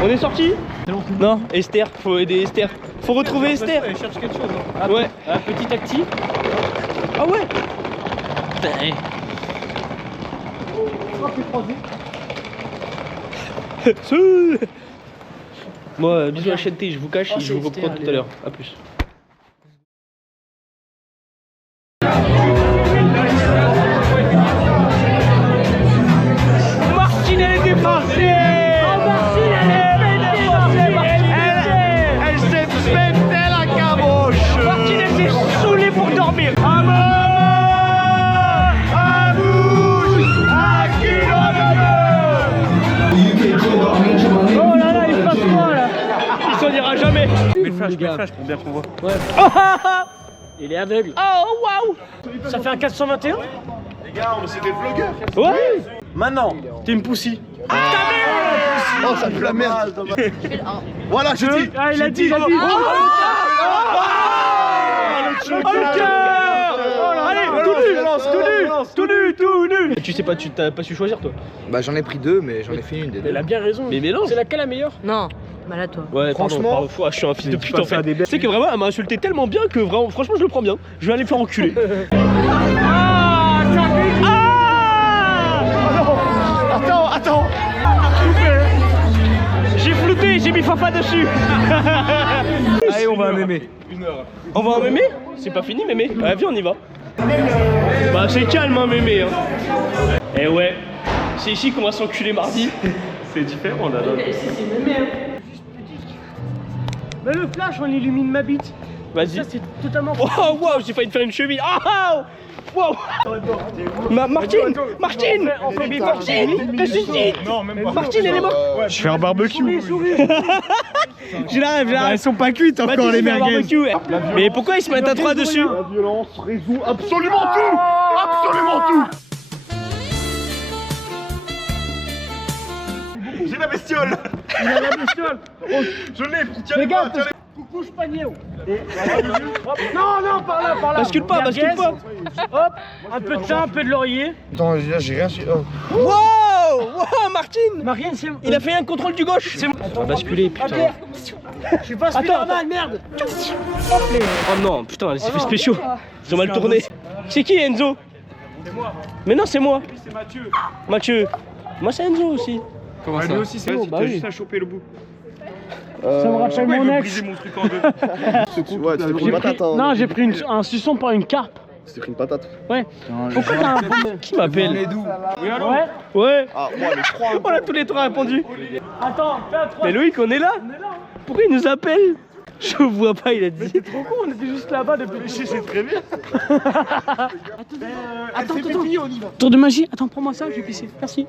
On est sorti? Non, Esther, faut aider Esther. Faut retrouver Esther. Elle cherche quelque chose. Ah ouais, un petit actif. Ah ouais. Putain, hey. Moi, bisous à la chaîne T, je vous cache et je vous reprends tout à l'heure. A plus. Martine, elle est défoncée. Oh, Martine, elle est défoncée. Elle s'est pété la caboche. Martine, elle s'est saoulée pour dormir. À mort, à bouche, à oh là là, il se passe quoi là? Il s'en ira jamais. Mets le flash pour bien qu'on voit. Ouais. Il est aveugle. Oh waouh. Ça fait un 421? Les gars, on c'est des vlogueurs. Ouais. Maintenant, T'es une poussie. Oh, ça pue la merde. Voilà, je dis. Ah, il a dit, il a dit. le cœur. Allez, tout nu. Tu sais pas, tu t'as pas su choisir toi. Bah j'en ai pris deux mais j'en ai fait une des deux. Elle a bien raison. Mais mélange. C'est laquelle la meilleure? Non, balade-toi. Ouais, Franchement, pardon, je suis un fils de pute en fait. Tu sais que vraiment, elle m'a insulté tellement bien que vraiment, franchement, je le prends bien. Je vais aller me faire enculer. Attends. J'ai flouté, j'ai mis Fafa dessus. Allez, on va à mémé. On va en mémé? C'est pas fini mémé? Ouais, viens, on y va. Bah c'est calme hein mémé hein. Eh ouais, c'est ici qu'on va s'enculer mardi. C'est différent là. C'est mémé. Mais le flash, on illumine ma bite. Vas-y. Ça, c'est totalement. Oh wow, j'ai failli te faire une cheville. Oh wow. Martine, ressuscite. Non, même pas. Martine, elle est morte. Je fais un barbecue. Je l'arrive. Elles sont pas cuites encore les merguez. Mais pourquoi ils se mettent à trois dessus? La violence résout absolument tout. Absolument tout. J'ai la bestiole. Il a la bestiole. Je l'ai. Tiens, Regarde, coucou, je panier. Non, par là. Bascule pas. Hop, un peu de thym, un peu de laurier. Attends, là j'ai rien su. Oh. Wow, Martine. Marine, c'est. Il a fait un contrôle du gauche. On va basculer, putain. Je suis pas Spider-Man, merde. Oh non, putain, les effets spéciaux. Ils ont mal tourné. C'est qui Enzo? C'est moi. Mais non, c'est moi. C'est Mathieu. Mathieu. Moi, c'est Enzo aussi. Comment ça? Lui aussi, c'est bon. T'as juste à choper le bout. Ça me rappelle mon ex. Briser mon truc en deux. Ouais, tu t'es pris une patate. Hein. Non, j'ai pris un suçon par une carpe. Tu t'es pris une patate. Ouais. Pourquoi t'as un. Qui m'appelle? Oui, allô? Ouais. Ouais. Ah, moi les trois. On a tous les trois répondu. Attends, fais un 3. Mais Loïc, on est là. Pourquoi il nous appelle? Je vois pas, il a dit. C'est trop con, on était juste là-bas depuis. Mais je sais très bien. Attends, on y va. Tour de magie, attends, prends-moi ça, je vais pisser. Merci.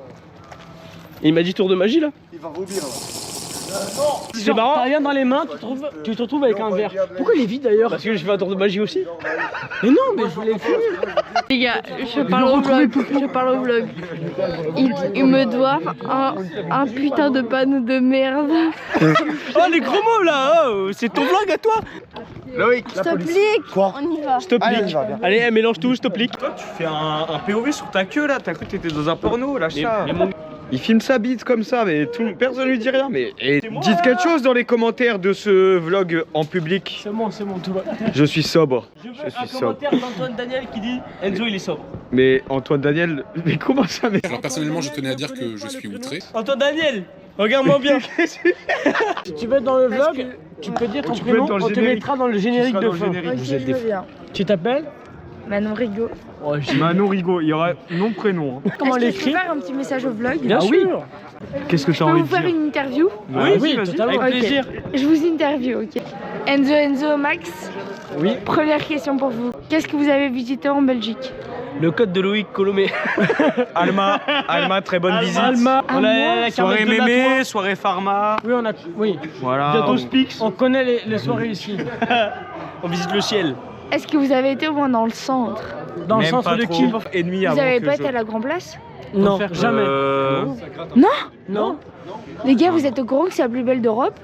Il m'a dit tour de magie là. Il va vomir là. C'est marrant. T'as rien dans les mains, tu te retrouves avec un verre. Pourquoi il est vide d'ailleurs? Parce que je fais un tour de magie aussi. Mais non, mais je voulais finir. Les gars, je parle au vlog. Je parle au vlog. Ils me doivent un putain de panneau de merde. Oh les gros mots là, oh, c'est ton vlog à toi. Loïc, Je t'applique. Quoi? On y va. Je t'applique. Allez, mélange tout, je t'applique. Toi, tu fais un POV sur ta queue là, t'as cru que t'étais dans un porno, lâche ça. Il filme sa bite comme ça, mais personne lui dit rien. Mais dites quelque chose dans les commentaires de ce vlog en public. C'est bon, tout va. Je suis sobre. Je veux Je suis un sobre. commentaire d'Antoine Daniel qui dit Enzo il est sobre. Mais Antoine Daniel, mais comment ça mais... Alors personnellement, je tenais à dire que je suis outré. Antoine Daniel, regarde-moi bien. Si tu veux être dans le vlog, tu peux dire ton prénom, on te mettra dans le générique de fin. Vous êtes des viens. Tu t'appelles Manon Rigaud. Manon Rigaud, il y aura nom prénom. Hein. Comment Est-ce que je peux l'écrit? faire un petit message au vlog? Bien Ah sûr. Qu'est-ce que Je t'as peux envie vous de faire dire? une interview? Oui, vas-y. totalement. Ok. Avec plaisir. Je vous interview, ok. Enzo, Max. Oui. Première question pour vous. Qu'est-ce que vous avez visité en Belgique? Le code de Loïc Colomé. Alma, très bonne visite. Alma, on a la Soirée carnet de la mémé, Troie. soirée pharma. Oui, on a. Oui. Voilà. Bientôt Spix. On connaît les soirées ici. On visite le ciel. Est-ce que vous avez été au moins dans le centre? Dans le Même sens pas de trop. qui? Ennemi Vous avant avez que pas je- été à la Grand Place? Non, jamais. Non? Non. Les gars, vous êtes au courant que c'est la plus belle d'Europe?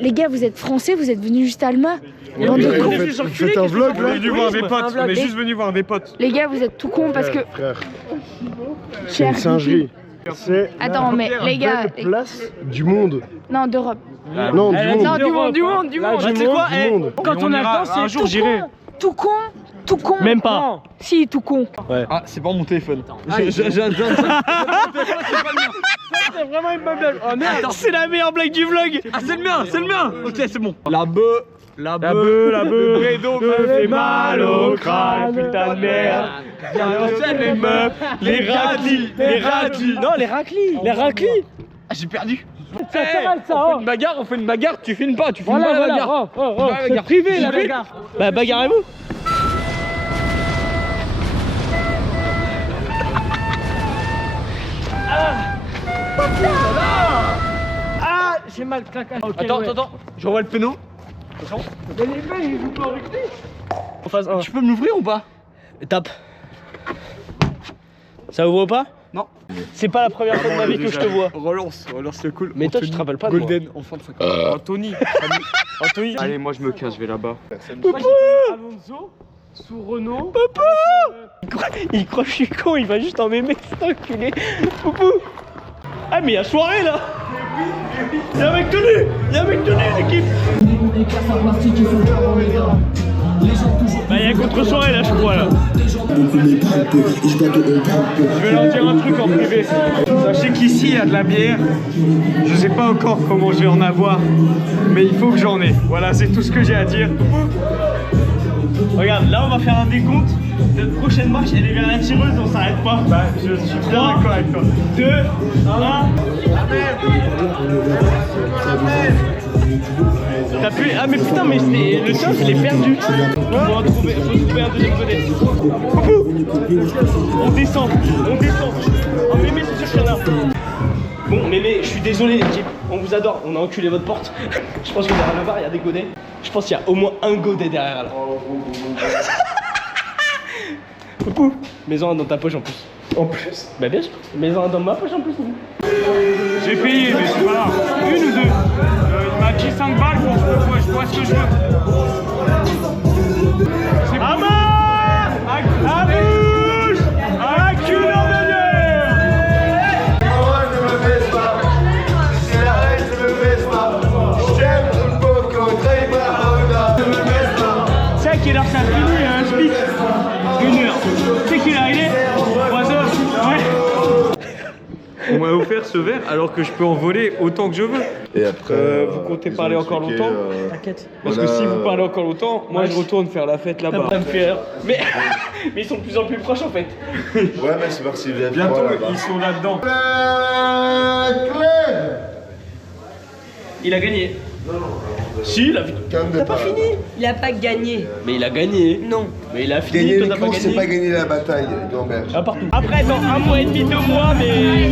Les gars, vous êtes français, vous êtes venus juste à Alma. Bande de cons. Vous faites un vlog On est là? venu voir des un potes, vlog. on est juste venu voir des potes. Les gars, vous êtes tout cons parce que. Frère, c'est une Cher. singerie. C'est Attends, mais les gars. la place du monde. Non, d'Europe. Non, du Elle a monde. dit Non, du d'Europe, monde, du hein. monde, du Bah, monde. tu sais quoi, Du monde. quand Et on on a le ira- temps, c'est un jour, tout j'irai. con. Tout con, tout con. Même pas. Non. Si, tout con. Ah, c'est pas mon téléphone. C'est vraiment une bonne blague. Oh merde. C'est la meilleure blague du vlog. Ah c'est le mien. Ok c'est bon. La bœuf, la Bredo me fait mal au crâne, putain de merde. Viens, on s'aime les meufs, les radis. Non les raclis. Les raclis. Ah j'ai perdu. Ça s'arrête ça. On fait une bagarre, tu filmes pas, tu filmes Voilà, pas la voilà. bagarre. Oh, la c'est bagarre. privé la J'y vais. bagarre. Bah bagarrez-vous. Ah, j'ai mal claqué. Ok, Attends, ouais. attends, je revois le péno. Mais les mecs, ils jouent pas au rugby. On fasse un. Tu peux me l'ouvrir ou pas? Tape. Ça ouvre pas? Non. C'est pas la première fois de ma vie que je te vois. Relance le cool. Mais toi tu te rappelles pas de moi. Golden, enfant de 5 ans. Anthony. Anthony. Allez, moi je me casse, je vais là-bas. Moi, j'ai Alonso sous Renault. Il croit que je suis con, il va juste en m'aimer, cet enculé. Poupou. Ah mais y'a soirée là. Y'a un mec tenu. Y'a un mec tenu l'équipe. Bah y'a contre-soirée là je crois là. Je vais leur dire un truc en privé. Sachez qu'ici il y a de la bière. Je sais pas encore comment je vais en avoir, mais il faut que j'en ai. Voilà, c'est tout ce que j'ai à dire. Regarde, là on va faire un décompte. Notre prochaine marche elle est vers la tireuse, on s'arrête pas. Bah, je suis bien d'accord avec toi. 2, 1. T'as pu. Ah mais putain mais le tien je l'ai perdu. Faut trouver un deuxième côté. Poupou. On descend. Oh mémé c'est sûr qu'il y en a. Bon mémé, je suis désolé l'équipe, on vous adore, on a enculé votre porte. Je pense que derrière le bar il y a des godets. Je pense qu'il y a au moins un godet derrière là. Poupou, mets-en un dans ta poche en plus. En plus. Bah bien sûr, mets-en un dans ma poche en plus. J'ai payé, mais c'est pas grave. Une ou deux. Il m'a dit 5 balles pour que je vois ce que je veux. C'est bon. À bouche. À couleur de gueule. Ne me baisse pas. Si la reine ne me baisse pas. J'aime un poco, très barona. Ne me baisse pas. C'est à quelle heure ça finit un speak? 1 heure. Tu sais qu'il est arrivé 3 heures. Ouais. On m'a offert ce verre alors que je peux en voler autant que je veux. Et après, Vous comptez parler encore longtemps? T'inquiète. Parce que si vous parlez encore longtemps, moi je retourne faire la fête là-bas. Ça me fait rire. Mais ils sont de plus en plus proches en fait. Ouais, mais c'est parti. Bientôt, ils sont là-dedans. Il a gagné. Non, non. Si, il a fini. T'as pas fini? Il a pas gagné. Mais il a gagné. Non. Mais il a fini, Gagner toi les t'as pas courses, c'est gagné. pas gagner la bataille, Gambert. Ah, partout. Après, dans 1 mois et demi, 2 mois, mais.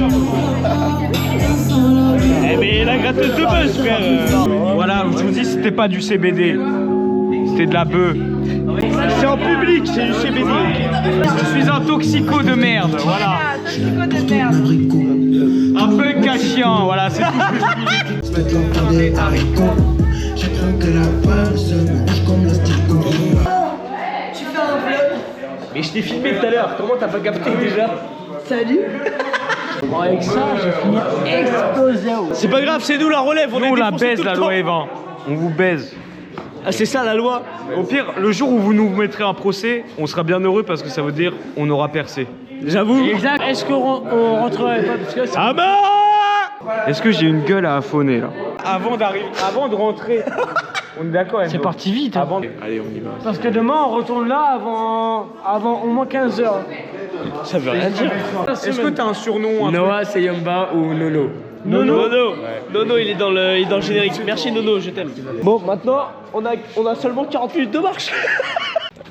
Eh mais la gratteuse de buzz, frère. Voilà, je vous dis, c'était pas du CBD. C'était de la bœuf. C'est en public, c'est du CBD. Je suis un toxico de merde, voilà. Toxico de merde. Un peu chiant, voilà, c'est tout ce que je dis. Tu fais un vlog. Mais je t'ai filmé tout à l'heure, comment t'as pas capté déjà? Salut. Bon, avec ça, j'ai fini explosé. C'est pas grave, c'est nous la relève, on Nous, est on la défoncés baise, tout le la temps. loi Evin. On vous baise. Ah, c'est ça la loi. Au pire, le jour où vous nous mettrez un procès, on sera bien heureux parce que ça veut dire on aura percé. J'avoue. Exact. Est-ce qu'on rentrerait pas parce que c'est... Ah bah! Est-ce que j'ai une gueule à affonner là? Avant de rentrer, on est d'accord? C'est parti vite. Hein. Allez, on y va. Parce que demain, on retourne là avant au moins 15 heures. Ça veut rien dire. Est-ce que t'as un surnom? Un Noah, Sayomba ou Nono? Nono. Nono, il est dans le générique. Merci Nono, je t'aime. Bon, maintenant, on a seulement 40 minutes de marche.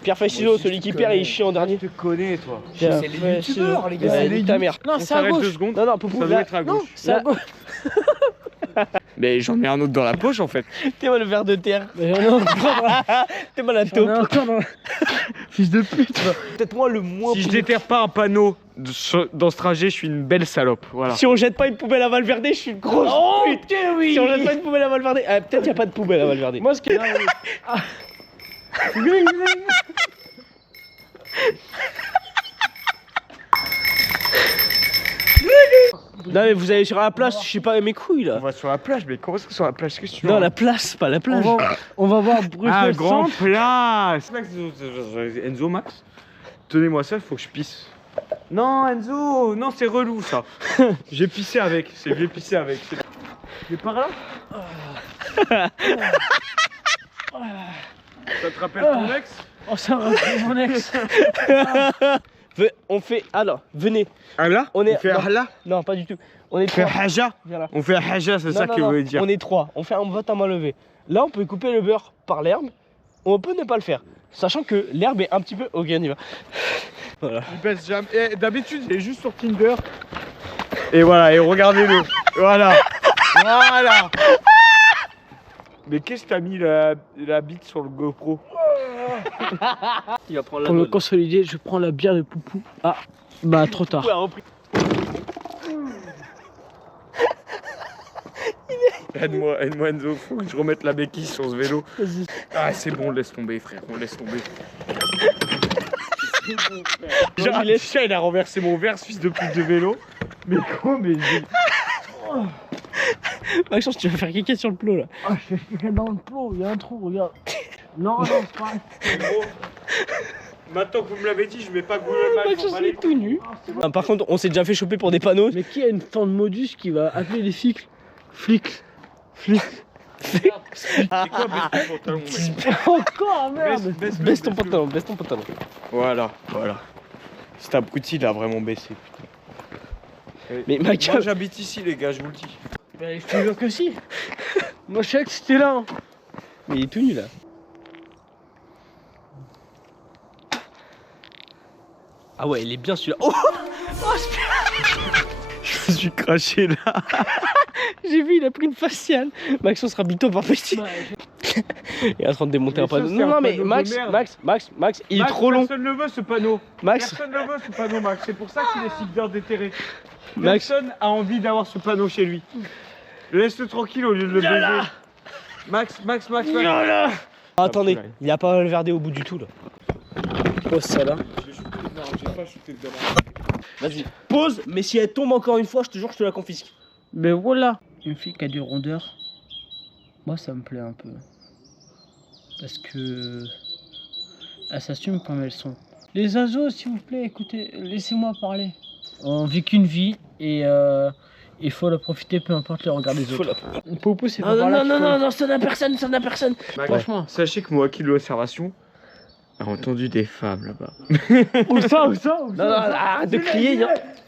Pierre Facineau, celui qui perd, il chie en dernier. Je te connais, toi. C'est les youtubeurs, les gars. C'est ta mère. Non, On c'est à s'arrête gauche. 2 secondes. Non, Poupou, Ça doit être à gauche. C'est à gauche. Mais j'en mets un autre dans la poche en fait. T'es mal le verre de terre. Mais j'en ai encore. T'es mal à J'en ai taupe. encore dans... Fils de pute. Peut-être moi le moins. Si je déterre pas un panneau dans ce trajet, je suis une belle salope. Voilà. Si on jette pas une poubelle à Valverde, je suis une grosse pute. oui. Si on jette pas une poubelle à Valverde, peut-être y a pas de poubelle à Valverde. Moi, ce qui est... Non mais vous allez sur la place, je sais pas mes couilles là. On va sur la plage, mais comment ça sur la plage? Qu'est-ce que tu veux? Non la place, pas la plage. On va voir Bruxelles. Ah, grand Centre. place. Enzo, Max, tenez-moi ça, il faut que je pisse. Non, Enzo, non, c'est relou ça. J'ai pissé avec, j'ai pissé avec. Mais par là? Ça te rappelle ton ex? Oh, ça va, mon ex. On fait. Alors, venez. Ah là? On fait ah là? Non, pas du tout. On est On fait 3. haja? Viens là. On fait haja, c'est ça qu'il voulait dire. On est 3. On fait un vote à main levée. Là, on peut couper le beurre par l'herbe. On peut ne pas le faire. Sachant que l'herbe est un petit peu. Ok, on y va. Voilà. Il baisse jamais. Et d'habitude, il est juste sur Tinder. Et voilà, et regardez-le. Voilà. Voilà. Mais qu'est-ce que t'as mis la bite sur le GoPro? Il va prendre la Pour le bonne. consolider, je prends la bière de Poupou. Ah, bah trop tard. Ouais, repris. Aide-moi Enzo, faut que je remette la béquille sur ce vélo. Ah c'est bon, laisse tomber frère, on laisse tomber. Genre, il a renversé mon verre, ce fils de pute de vélo. Mais quoi, mais... Maxence, tu vas faire caca sur le plot là. Ah, je fais caca dans le plot, il y a un trou, regarde. Non, c'est pas vrai. Maintenant que vous me l'avez dit, je mets pas Google Maps. Maxence, il est tout nu. Ah, par contre, on s'est déjà fait choper pour des panneaux. Mais qui a une forme modus qui va appeler les flics? Flics. C'est quoi, baisse ton pantalon, mec? Encore, merde. Baisse ton pantalon, baisse ton pantalon. Voilà. Cet abruti, il a vraiment baissé. Mais Max, Moi, j'habite ici, les gars, je vous le dis. Mais je te jure que si. Moi, je sais que c'était là. Hein. mais il est tout nu là. Ah ouais, il est bien celui-là. Oh, Je me suis craché là. j'ai vu, il a pris une faciale. Maxence sera bientôt par petit. Il est en train de démonter Mais un panneau. ça, c'est Non, un mais panneau de Max, merde. Max, il est trop long. Personne ne veut ce panneau. Max, Personne ne veut ce panneau, Max. C'est pour ça qu'il est si bien déterré. Max. Personne a envie d'avoir ce panneau chez lui. Laisse-le tranquille au lieu de le baiser. Max. Ah, attendez, il n'y a pas le verdé au bout du tout là. Pose ça là. J'ai pas shooté dedans. Vas-y, pose, mais si elle tombe encore une fois, je te jure, je te la confisque. Mais voilà. Une fille qui a du rondeur, moi ça me plaît un peu. Parce que elles s'assument comme elles sont. Les oiseaux, s'il vous plaît, écoutez, laissez-moi parler. On vit qu'une vie et il faut la profiter, peu importe le regard des autres. Popo, c'est pas par là qu'il faut- non, ça n'a personne, ça n'a personne. Franchement. Sachez que moi, qui de l'observation, a entendu des femmes là-bas. Où ça Non, arrête de crier. Non,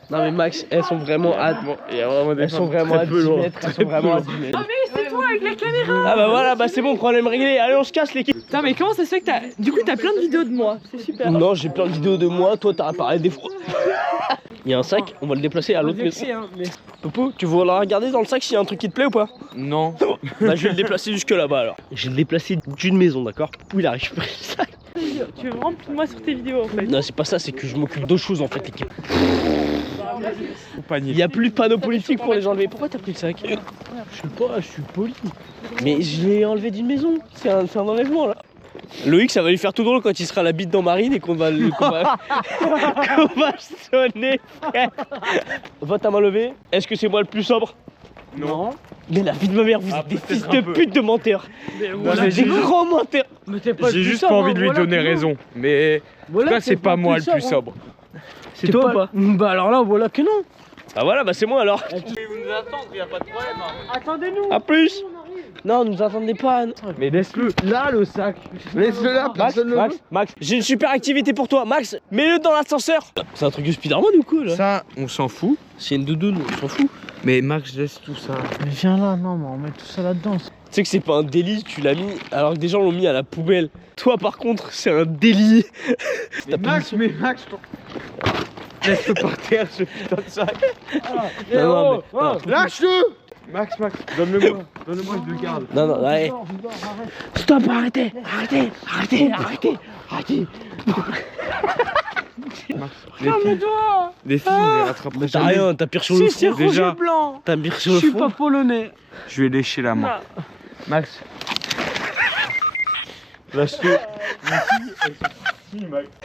non mais Max, elles sont vraiment à... Bon, il y a vraiment des Elles femmes sont vraiment à très peu 10 loin. mètres, elles sont vraiment à 10 mètres. Ah mais c'est toi avec la caméra. Ah bah voilà, bah c'est bon, problème réglé. Allez, on se casse l'équipe. Putain, mais comment ça se fait que t'as. Du coup, t'as plein de vidéos de moi. C'est super. Non, j'ai plein de vidéos de moi, toi t'as réparé des fois. Il y a un sac, on va le déplacer à l'autre maison. Popo, tu veux la regarder dans le sac s'il y a un truc qui te plaît ou pas? Non. Bah je vais le déplacer jusque là-bas alors. Je vais le déplacer d'une maison, d'accord? Où il a récupéré le sac. Tu veux vraiment plus de moi sur tes vidéos en fait. Non, c'est pas ça, c'est que je m'occupe d'autres choses en fait, l'équipe. Il y a plus de panneaux politiques pour les enlever. Pourquoi t'as pris le sac? Je sais pas, je suis poli. Mais je l'ai enlevé d'une maison. C'est un enlèvement là. Loïc, ça va lui faire tout drôle quand il sera la bite dans Marine et qu'on va qu'on va sonner. Vote à main levée. Est-ce que c'est moi le plus sobre? Non. Mais la vie de ma mère, vous êtes des fils de pute de menteurs. Vous êtes des grands menteurs. J'ai juste pas envie de lui donner raison. Mais en tout cas, c'est pas moi le plus sobre. C'est toi ou pas? Bah alors là, voilà que non. Ah voilà, bah c'est moi alors. Vous nous attendre, y a pas de problème. Attendez-nous. A plus. Non, nous attendez pas. Mais laisse-le là le sac. Laisse-le là, personne ne veut. Max, j'ai une super activité pour toi. Max, mets-le dans l'ascenseur. C'est un truc de Spider-Man ou quoi là? Ça, on s'en fout. C'est une doudoune, on s'en fout. Mais Max, laisse tout ça. Mais viens là, non, mais on met tout ça là-dedans. Tu sais que c'est pas un délit, tu l'as mis alors que des gens l'ont mis à la poubelle. Toi par contre, c'est un délit. Max, laisse-le par terre ce putain de sac. Non, non, Lâche-le. Max, donne-le-moi, je le garde. Non, allez. Stop, arrêtez. Max, les filles, on les rattrapera. T'as rien, t'as pire sur le front. rouge et blanc. T'as pire sur le Je suis front. pas polonais. Je vais lécher la main. Max. Lâche-le.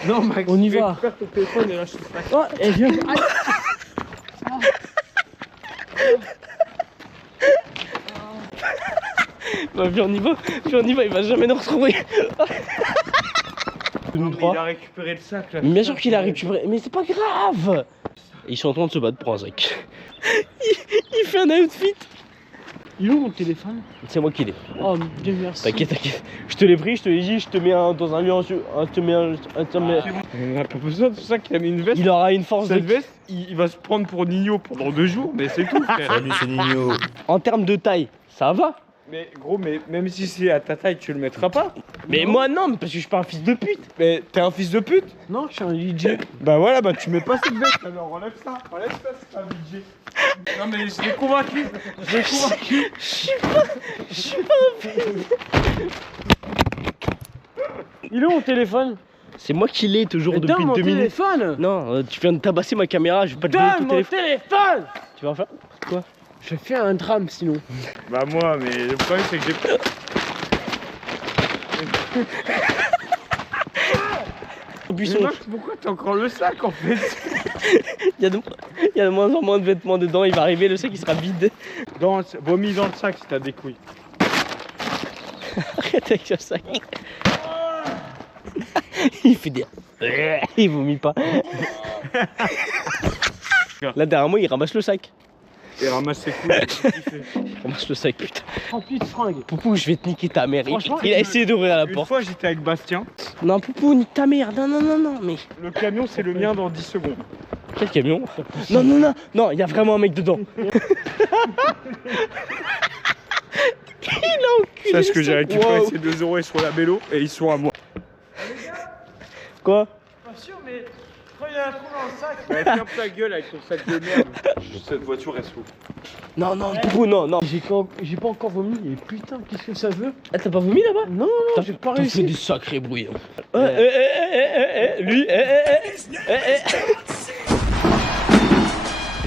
Non, Max. On y va. Récupère ton téléphone et lâche le sac. Oh, et viens. Bah, viens, on y va, il va jamais nous retrouver. Non, mais il a récupéré le sac là. Bien sûr qu'il a récupéré, mais c'est pas grave. Ils sont en train de se battre pour un sac. Il fait un outfit. Il est où mon téléphone? C'est moi qui l'ai. Oh, bien merci. T'inquiète. Je te l'ai pris, je te l'ai dit, je te mets dans un lieu. On a pas besoin de ça qu'il a mis une veste. Il aura une force Cette de. veste, il va se prendre pour Nino pendant 2 jours, mais c'est tout. Frère. Salut, c'est Nino. En termes de taille, ça va. Mais gros, mais même si c'est à ta taille, tu le mettras pas. Mais moi non, parce que je suis pas un fils de pute. Mais t'es un fils de pute. Non, je suis un DJ. Bah voilà, bah tu mets pas cette veste alors, enlève ça, c'est un DJ. Non mais je l'ai convaincu, Je suis pas un fils. Il est où mon téléphone? C'est moi qui l'ai toujours Mais depuis donne mon 2 minutes. téléphone. Non, tu viens de tabasser ma caméra, je vais pas te donner ton Donne mon téléphone. téléphone. Tu vas en faire quoi? Je fais un drame sinon. Bah moi, mais le problème c'est que j'ai... Buisson. Mais Max, pourquoi t'as encore le sac en fait? Il y a de moins en moins de vêtements dedans, il va arriver, le sac il sera vide. Vomis dans le sac si t'as des couilles. Arrête avec ce sac. Il fait des... Il vomit pas. Là derrière moi il ramasse le sac. Et ramasse ses couilles. Il ramasse le sac putain. Rempli de fringues. Poupou, je vais te niquer ta mère. Franchement, Il a essayé d'ouvrir la Une porte. fois j'étais avec Bastien, Non Poupou, nique ta mère. Non mais... le camion c'est le mien dans 10 secondes. Quel camion? Non, il y a vraiment un mec dedans. Il a enculé. Sache que j'ai ça. récupéré Wow. ces 2 € sur la vélo et ils sont à moi. Quoi? Pas sûr, mais quand il y a un trou dans le sac. Mais ferme ta gueule avec ton sac de merde. Cette voiture elle s'ouvre. Non, Poupou, non. J'ai pas encore vomi. Et putain, qu'est-ce que ça veut? Ah, t'as pas vomi là-bas? Non, j'ai pas T'as fait réussi. des sacrés bruits. Lui, Si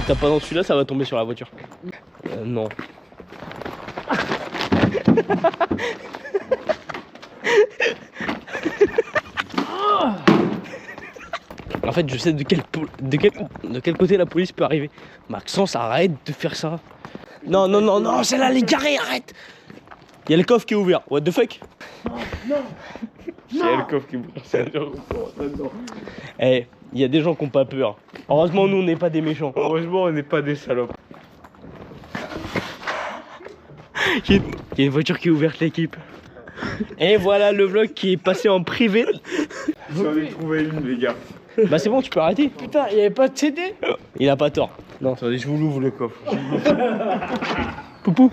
t'as pas dans celui-là, ça va tomber sur la voiture. Non. En fait, je sais de quel côté la police peut arriver. Maxence, arrête de faire ça. Non, c'est là, les garés, arrête. Il y a le coffre qui est ouvert. What the fuck? Il y a le coffre qui me prend ça dedans. Eh, il y a des gens qui ont pas peur. Heureusement, nous, on n'est pas des méchants. Heureusement, on n'est pas des salopes. Il y a une voiture qui est ouverte, l'équipe. Et voilà le vlog qui est passé en privé. J'en ai trouvé une, les gars. Bah c'est bon, tu peux arrêter. Putain, il y avait pas de CD. Il a pas tort. Non. Attendez, je vous l'ouvre le coffre. Poupou.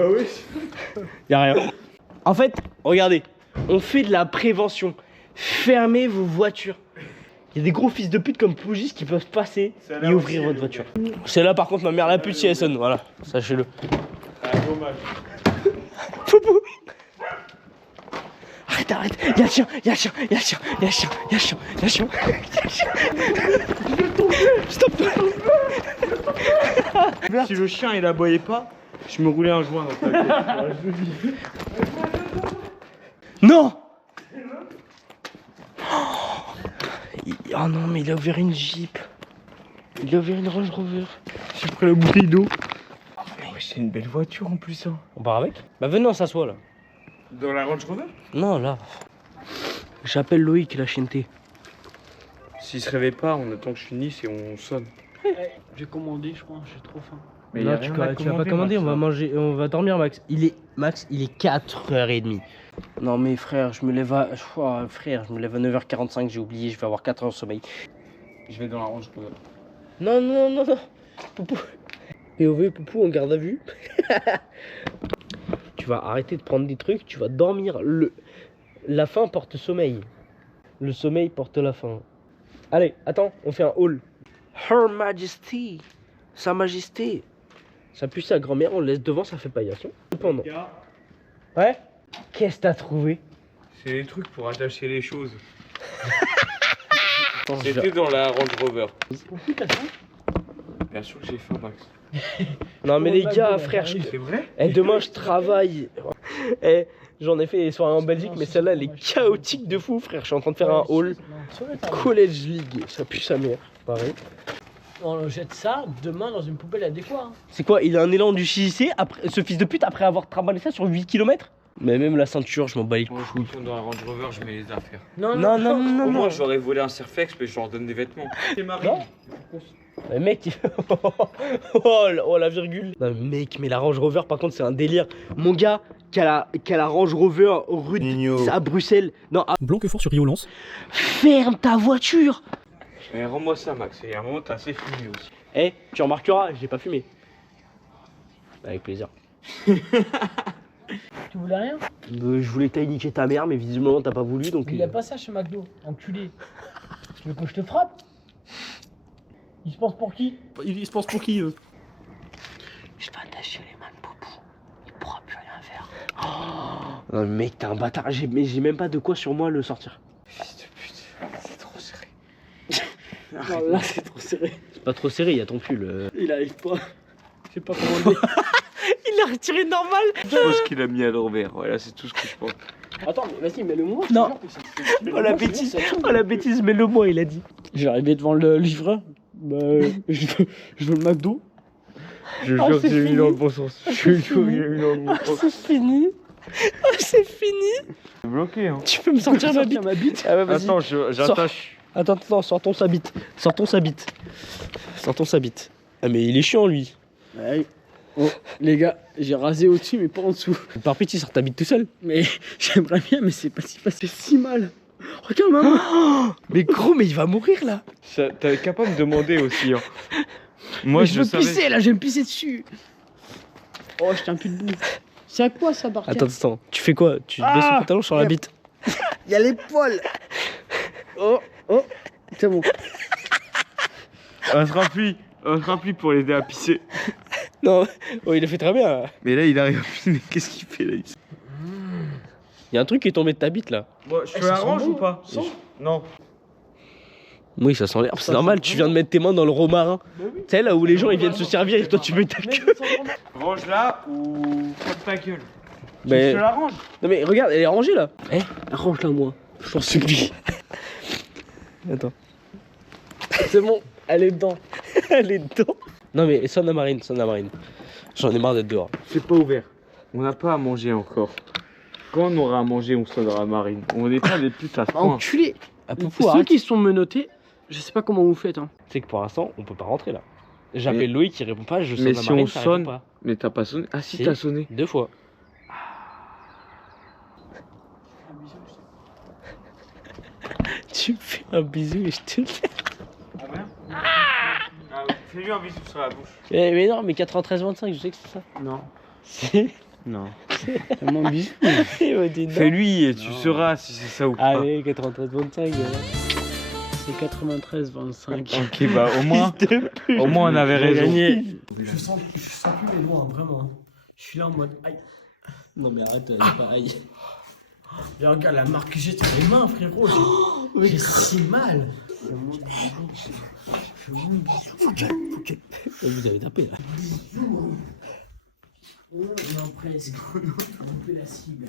Bah oui. Y'a rien. En fait, regardez, on fait de la prévention. Fermez vos voitures. Il y a des gros fils de pute comme Pougis qui peuvent passer et ouvrir votre voiture. C'est là par contre ma mère la pute si elle sonne, voilà, sachez-le. Ah, dommage. Poupou. Arrête, arrête, y'a le chien, y'a le chien, y'a le chien, y'a le chien, y'a le chien, y'a le chien, y'a le chien. Stop. Si le chien il aboyait pas, je me roulais un joint dans ta tête. Non. Oh non mais il a ouvert une Jeep. Il a ouvert une Range Rover. J'ai pris le bouteille d'eau. C'est une belle voiture en plus hein. On part avec? Bah venez on s'assoit là. Dans la Range Rover? Non là. J'appelle Loïc la chienneté. S'il se réveille pas, on attend que je finisse et on sonne. J'ai commandé, je crois, j'ai trop faim. Mais non, y a tu rien à vas pas commander, on va manger, on va dormir Max. Il est 4h30. Non mais frère, je me lève à 9h45, j'ai oublié, je vais avoir 4 heures de sommeil. Je vais dans la Range Rover. Non, non, non, non. Poupou. POV, Poupou, en garde à vue. Tu vas arrêter de prendre des trucs, tu vas dormir. La faim porte sommeil. Le sommeil porte la faim. Allez, attends, on fait un haul. Her Majesty. Sa Majesté. Ça pue sa grand-mère, on le laisse devant, ça fait paillasson. Cependant. Ouais. Qu'est-ce que t'as trouvé? C'est des trucs pour attacher les choses. Attends, C'était dans la Range Rover. Bien sûr que j'ai faim, Max. Non mais les gars, frère, C'est vrai? demain je travaille. J'en ai fait des soirées en Belgique, mais celle-là elle est chaotique de fou, frère. Je suis en train de faire un haul College League. Ça pue sa mère, pareil. On jette ça demain dans une poubelle adéquate. Hein. C'est quoi? Il a un élan du CIC, après, ce fils de pute, après avoir travaillé ça sur 8 km? Mais même la ceinture, je m'en bats les couilles. Moi, je dans la Range Rover, je mets les affaires. Non, non, non, non. Au moins, j'aurais volé un Surfex, mais je leur donne des vêtements. C'est Marine. Mais mec, oh la virgule. Non mais mec, mais la Range Rover par contre c'est un délire. Mon gars qui a la Range Rover rue à Bruxelles. Non, Blanquefort sur Riolance. ferme ta voiture. Mais rends-moi ça, Max. Et à un moment, t'as assez fumé aussi. Tu remarqueras, j'ai pas fumé. Avec plaisir. Tu voulais rien? Je voulais que t'ailles niquer ta mère, mais visiblement t'as pas voulu donc. Il y a pas ça chez McDo, enculé. Tu veux que je te frappe? Il se pense pour qui? Il se pense pour qui Je vais attacher les mains de Poupou. Il pourra plus rien faire. Oh non, mec, t'es un bâtard. J'ai même pas de quoi sur moi le sortir. Fils de pute, c'est trop serré. Non, là c'est trop serré. C'est pas trop serré, il y a ton pull. Il arrive pas. Je sais pas comment le dire. Il l'a retiré normal. Je pense qu'il a mis à l'envers. Voilà, c'est tout ce que je pense. Attends, mais vas-y, mets-le moi. Non. Oh la bêtise, mais le moi il a dit. J'ai arrivé devant le livreur. Bah, je veux le McDo. Je jure que j'ai mis dans le bon sens. Je jure que j'ai mis dans le bon sens. C'est fini. C'est fini. C'est bloqué, hein. Tu peux me sortir ma bite? Ah ouais, vas-y. Attends, j'attache. Attends, sortons sa bite. Sortons sa bite. Ah mais il est chiant lui. Ouais. Oh, les gars, j'ai rasé au-dessus mais pas en dessous. Par pitié, sors ta bite tout seul. Mais j'aimerais bien, mais c'est pas si facile. C'est si mal. Regarde maman. Oh, mais gros, mais il va mourir là. T'es capable de demander aussi, hein. Moi, je veux pisser là, je vais me pisser dessus. Oh, je tiens plus debout. C'est à quoi ça, par terre? Attends, tu fais quoi? Tu baisses le pantalon sur la bite? Il y a les poils. Oh, c'est bon. On se rappuie pour l'aider à pisser. Non, oh, il a fait très bien. Mais là, il arrive à pisser, mais qu'est-ce qu'il fait là? Il y a un truc qui est tombé de ta bite là. Bon, je te l'arrange ou pas? Non. Oui, ça sent l'herbe, c'est normal, tu viens de mettre tes mains dans le romarin. Tu sais, là où les gens ils viennent se servir et toi tu mets ta queue. Range là ou ferme ta gueule. Mais... Je te l'arrange. Non mais regarde, elle est rangée là. Arrange-la moi, je t'en supplie. Attends. C'est bon, elle est dedans. Elle est dedans. Non mais sonne la marine. J'en ai marre d'être dehors. C'est pas ouvert. On n'a pas à manger encore. Quand on aura à manger, on sonnera à Marine. On n'est pas des putes à ce point. Enculé. À Poupou, ceux arrête. qui sont menottés, je sais pas comment vous faites. Hein. Tu sais que pour l'instant, on peut pas rentrer là. J'appelle Loïc qui répond pas, je sonne mais à si Marine, on ça sonne, répond pas. mais t'as pas sonné. Ah si, Si. t'as sonné. 2 fois. Tu me fais un bisou et je te le fais. Fais-lui un bisou sur la bouche. Mais non, mais 93-25, je sais que c'est ça. Non. Si. Non. Mon bisou. Fais-lui et tu sauras si c'est ça ou pas. Allez, 93,25. C'est 93,25. Ok, bah au moins on avait raison. Gagné. Je sens plus mes doigts, vraiment. Je suis là en mode aïe. Non mais arrête, pas aïe. Et regarde la marque que j'ai sur les mains, frérot. J'ai si mal. Vous avez tapé là. Non, presque. On peut la cible.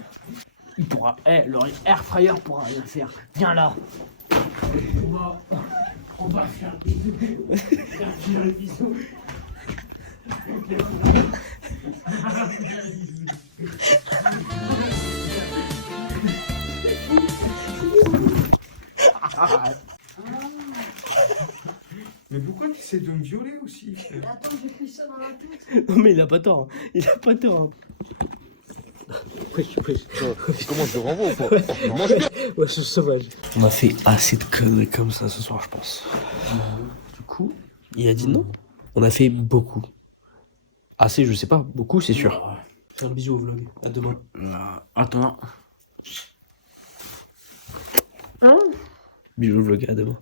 Il pourra. Le air fryer pourra rien faire. Viens là. On va faire des bisous. Mais pourquoi tu essaies de me violer aussi? Attends, j'ai pris ça dans la tête. Non mais il a pas tort. Il a pas tort. Comment je le renvoie ou pas? Ouais, c'est sauvage. On a fait assez de conneries comme ça ce soir, je pense. Du coup, il a dit non. On a fait beaucoup. Assez, je sais pas. Beaucoup, c'est sûr. Fais un bisou au vlog. À demain. Attends. Bisous au vlog, à demain.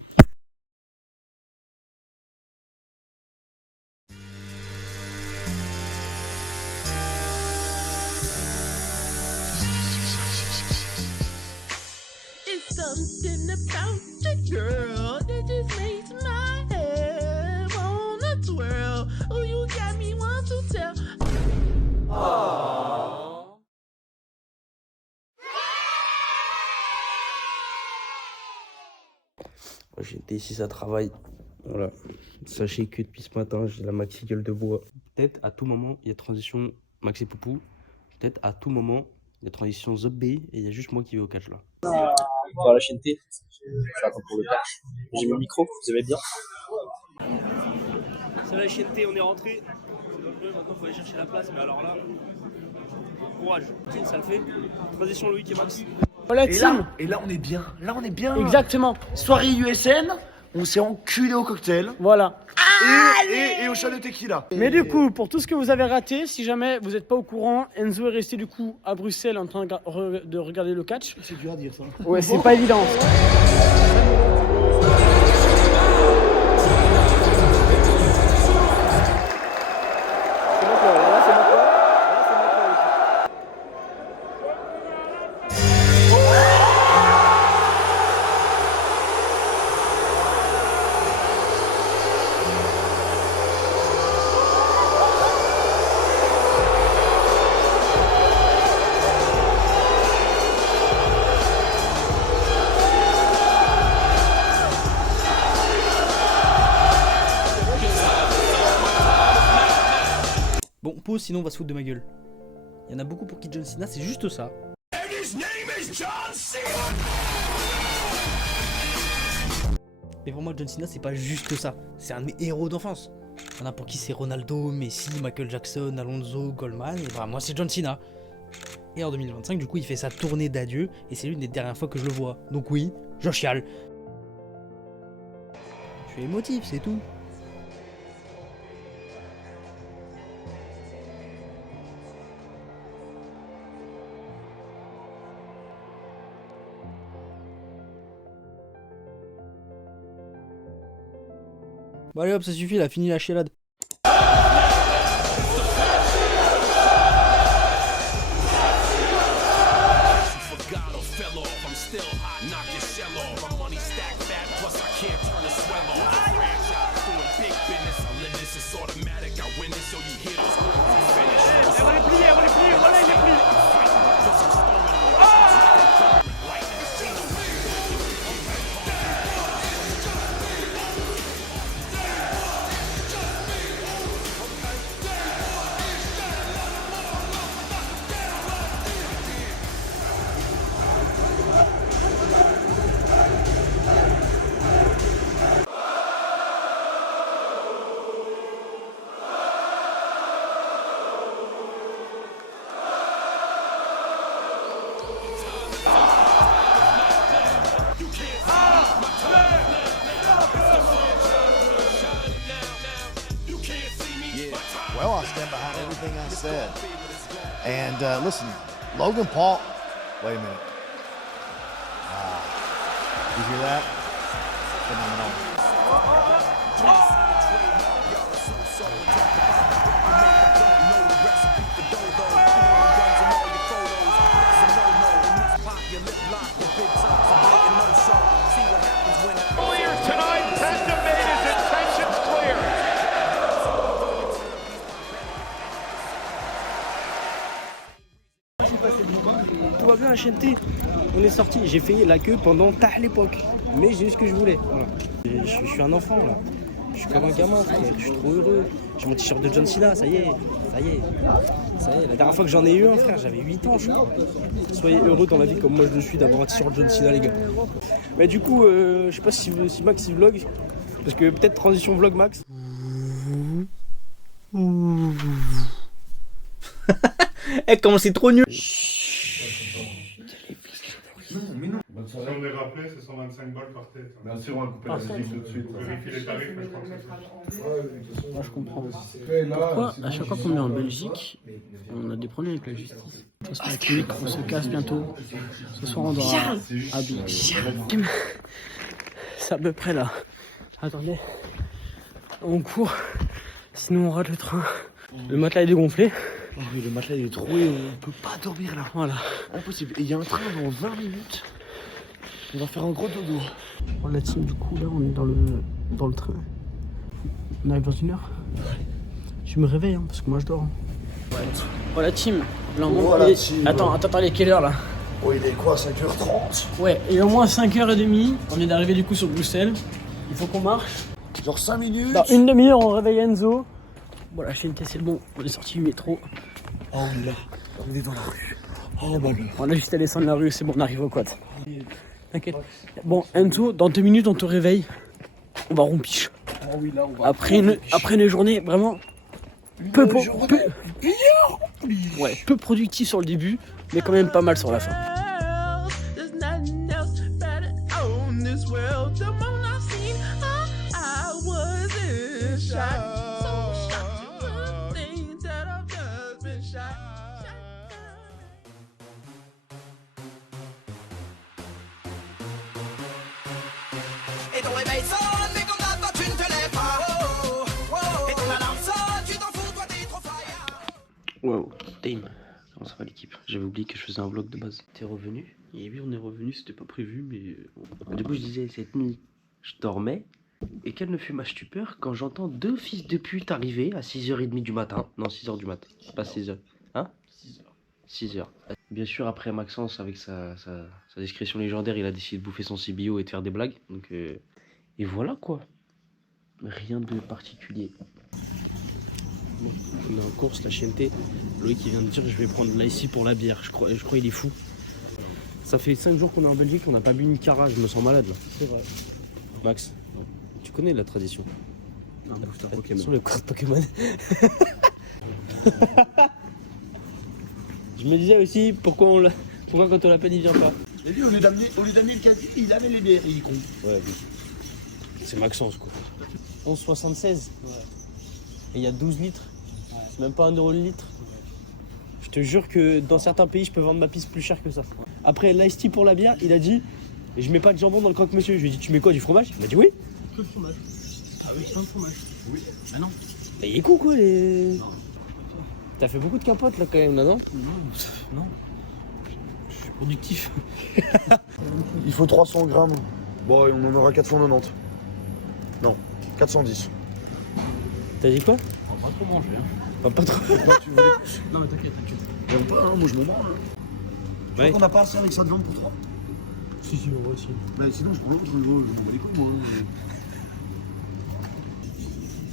Something about the girl that just makes my head wanna twirl. Oh, you got me want to tell. J'étais ici, ça travaille. Voilà. Sachez que depuis ce matin, j'ai la maxi gueule de bois. Peut-être à tout moment, il y a transition Maxi Poupou. Peut-être à tout moment, il y a transition Zobbe et il y a juste moi qui vais au catch là. Pour la chaîne T, je attends pour le catch. J'ai mis le micro, vous aimez bien. C'est la chaîne T, on est rentré. Maintenant, il faut aller chercher la place, mais alors là, courage. Ça le fait. Transition Loïc et Max. Voilà, Et là, on est bien. Là, on est bien. Exactement. Soirée USN, on s'est enculé au cocktail. Voilà. Et au chat de tequila. Mais du coup, pour tout ce que vous avez raté, si jamais vous n'êtes pas au courant, Enzo est resté du coup à Bruxelles en train de regarder le catch. C'est dur à dire ça. Ouais, c'est pas évident. Bon, pause, sinon on va se foutre de ma gueule. Il y en a beaucoup pour qui John Cena, c'est juste ça. Mais pour moi, John Cena, c'est pas juste ça. C'est un de mes héros d'enfance. Il y en a pour qui c'est Ronaldo, Messi, Michael Jackson, Alonso, Goldman. Et bah, moi, c'est John Cena. Et en 2025, du coup, il fait sa tournée d'adieu. Et c'est l'une des dernières fois que je le vois. Donc oui, je chiale. Je suis émotif, c'est tout. Bon allez hop, ça suffit, il a fini la chialade. Well, I stand behind everything I said. And listen, Logan Paul. Wait a minute. You hear that? Phenomenal. Tonight, Penta made his intentions clear. Tout va bien, HNT. On est sorti. J'ai fait la queue pendant tard l'époque. Mais j'ai eu ce que je voulais. Voilà. Je suis un enfant là. Je suis comme un gamin, frère. Je suis trop heureux. J'ai mon t-shirt de John Cena, ça y est. Ça y est. Ça y est. La dernière fois que j'en ai eu un, frère, j'avais 8 ans, je crois. Soyez heureux dans la vie comme moi je le suis d'avoir un t-shirt John Cena, les gars. Mais du coup, je sais pas si Max il vlog. Parce que peut-être transition vlog Max. Eh, comment c'est trop nul. Non, mais non. Si on est rappelé, c'est 125 balles par tête. Bien sûr, on va couper la musique tout de suite. Vérifier les tarifs, mais je crois que c'est ça. Moi je comprends. Pourquoi à chaque fois qu'on est en Belgique, on a des problèmes avec la justice? J'espère que le micro se casse bientôt. Ce soir on doit habiller. C'est à peu près là. Attendez. On court. Sinon on rate le train. Le matelas est dégonflé. Oh oui, le matelas il est troué, on peut pas dormir là. Voilà. Impossible. Et il y a un train dans 20 minutes. On va faire un gros dodo. Bon, la team, du coup, là, on est dans le train. On arrive dans 1 heure. Je me réveille, hein, parce que moi, je dors. Hein. Oh, la team. Là, Voilà, team. Attends, il est quelle heure, là? Oh, il est quoi, 5h30? Ouais, il est au moins 5h30. On est d'arriver, du coup, sur Bruxelles. Il faut qu'on marche. Genre 5 minutes. Dans une demi-heure, on réveille Enzo. Bon, la chaîne, c'est bon. On est sorti du métro. Oh, là, on est dans la rue. Oh, bah là. On a juste à descendre la rue, c'est bon, on arrive au quad. T'inquiète. Bon, Enzo, dans 2 minutes, on te réveille. On va rompiche. Oh oui, là, on va. Après une journée vraiment peu productive sur le début, mais quand même pas mal sur la fin. There's nothing else better on this world. The moment I seen her, I was in shock. So shocked to the things that I've just been shocked. Et ton réveil sonne, mais comme d'hab, toi tu ne te lèves pas. Oh, oh, oh. Et ton alarme sonne, tu t'en fous, toi t'es trop fire. Wow, Dame, comment ça va l'équipe? J'avais oublié que je faisais un vlog de base. T'es revenu? Et oui, on est revenu, c'était pas prévu, mais... Du coup, je disais, cette nuit, je dormais. Et quelle ne fut ma stupeur quand j'entends 2 fils de pute arriver à 6h30 du matin. Non, 6h du matin, pas 6h. Hein? 6h. Bien sûr, après Maxence, avec sa discrétion légendaire, il a décidé de bouffer son CBO et de faire des blagues. Donc, et voilà quoi. Rien de particulier. Bon, on est en course, la chienneté. Loïc qui vient de dire je vais prendre là ici pour la bière. Je crois il est fou. Ça fait 5 jours qu'on est en Belgique, on n'a pas bu une cara, je me sens malade là. C'est vrai. Max, tu connais la tradition? Un booster Pokémon. Sur le code Pokémon. Je me disais aussi pourquoi quand on l'appelle il vient pas. Et lui, au lieu d'amener le caddie, il avait les bières, il est con. Ouais, oui. C'est Maxence quoi. 11,76. Ouais. Et il y a 12 litres. Ouais. C'est même pas 1 euro le litre. Je te jure que dans certains pays, je peux vendre ma piste plus cher que ça. Ouais. Après, l'ice tea pour la bière, il a dit je mets pas de jambon dans le croque-monsieur. Je lui ai dit tu mets quoi, du fromage? Il m'a dit oui. Que de fromage. Ah oui, plein de fromage. Oui. Bah non. Bah, il est con quoi les. Non. T'as fait beaucoup de capotes là quand même là, non? Non. Je suis productif. Il faut 300 grammes. Bon, on en aura 490. Non, 410. T'as dit quoi? On va pas trop manger. Hein. Pas trop. Tu voulais... Non, mais t'inquiète. J'aime pas, hein, moi je m'en branle. Tu crois qu'on n'a pas assez avec ça de viande pour 3? Si, on va aussi. Bah, sinon, je prends l'autre, je m'en bats les couilles, moi.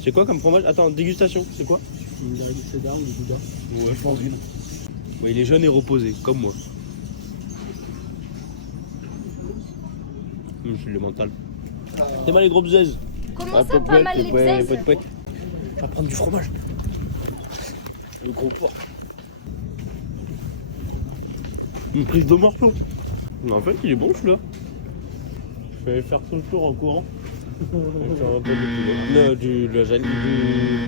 C'est quoi comme fromage? Attends, dégustation, c'est quoi? Une garde de Cédar ou de Gouda? Ouais, je pense une. Ouais, il est jeune et reposé, comme moi. Je suis le mental. T'es mal les gros bzaises? Comment ça, pas mal les bzaises? Je vais prendre du fromage. Le gros porc. Une prise de morceau. Mais en fait, il est bon celui-là. Je vais faire tout le tour en courant. Je vais faire un peu de poulet. Du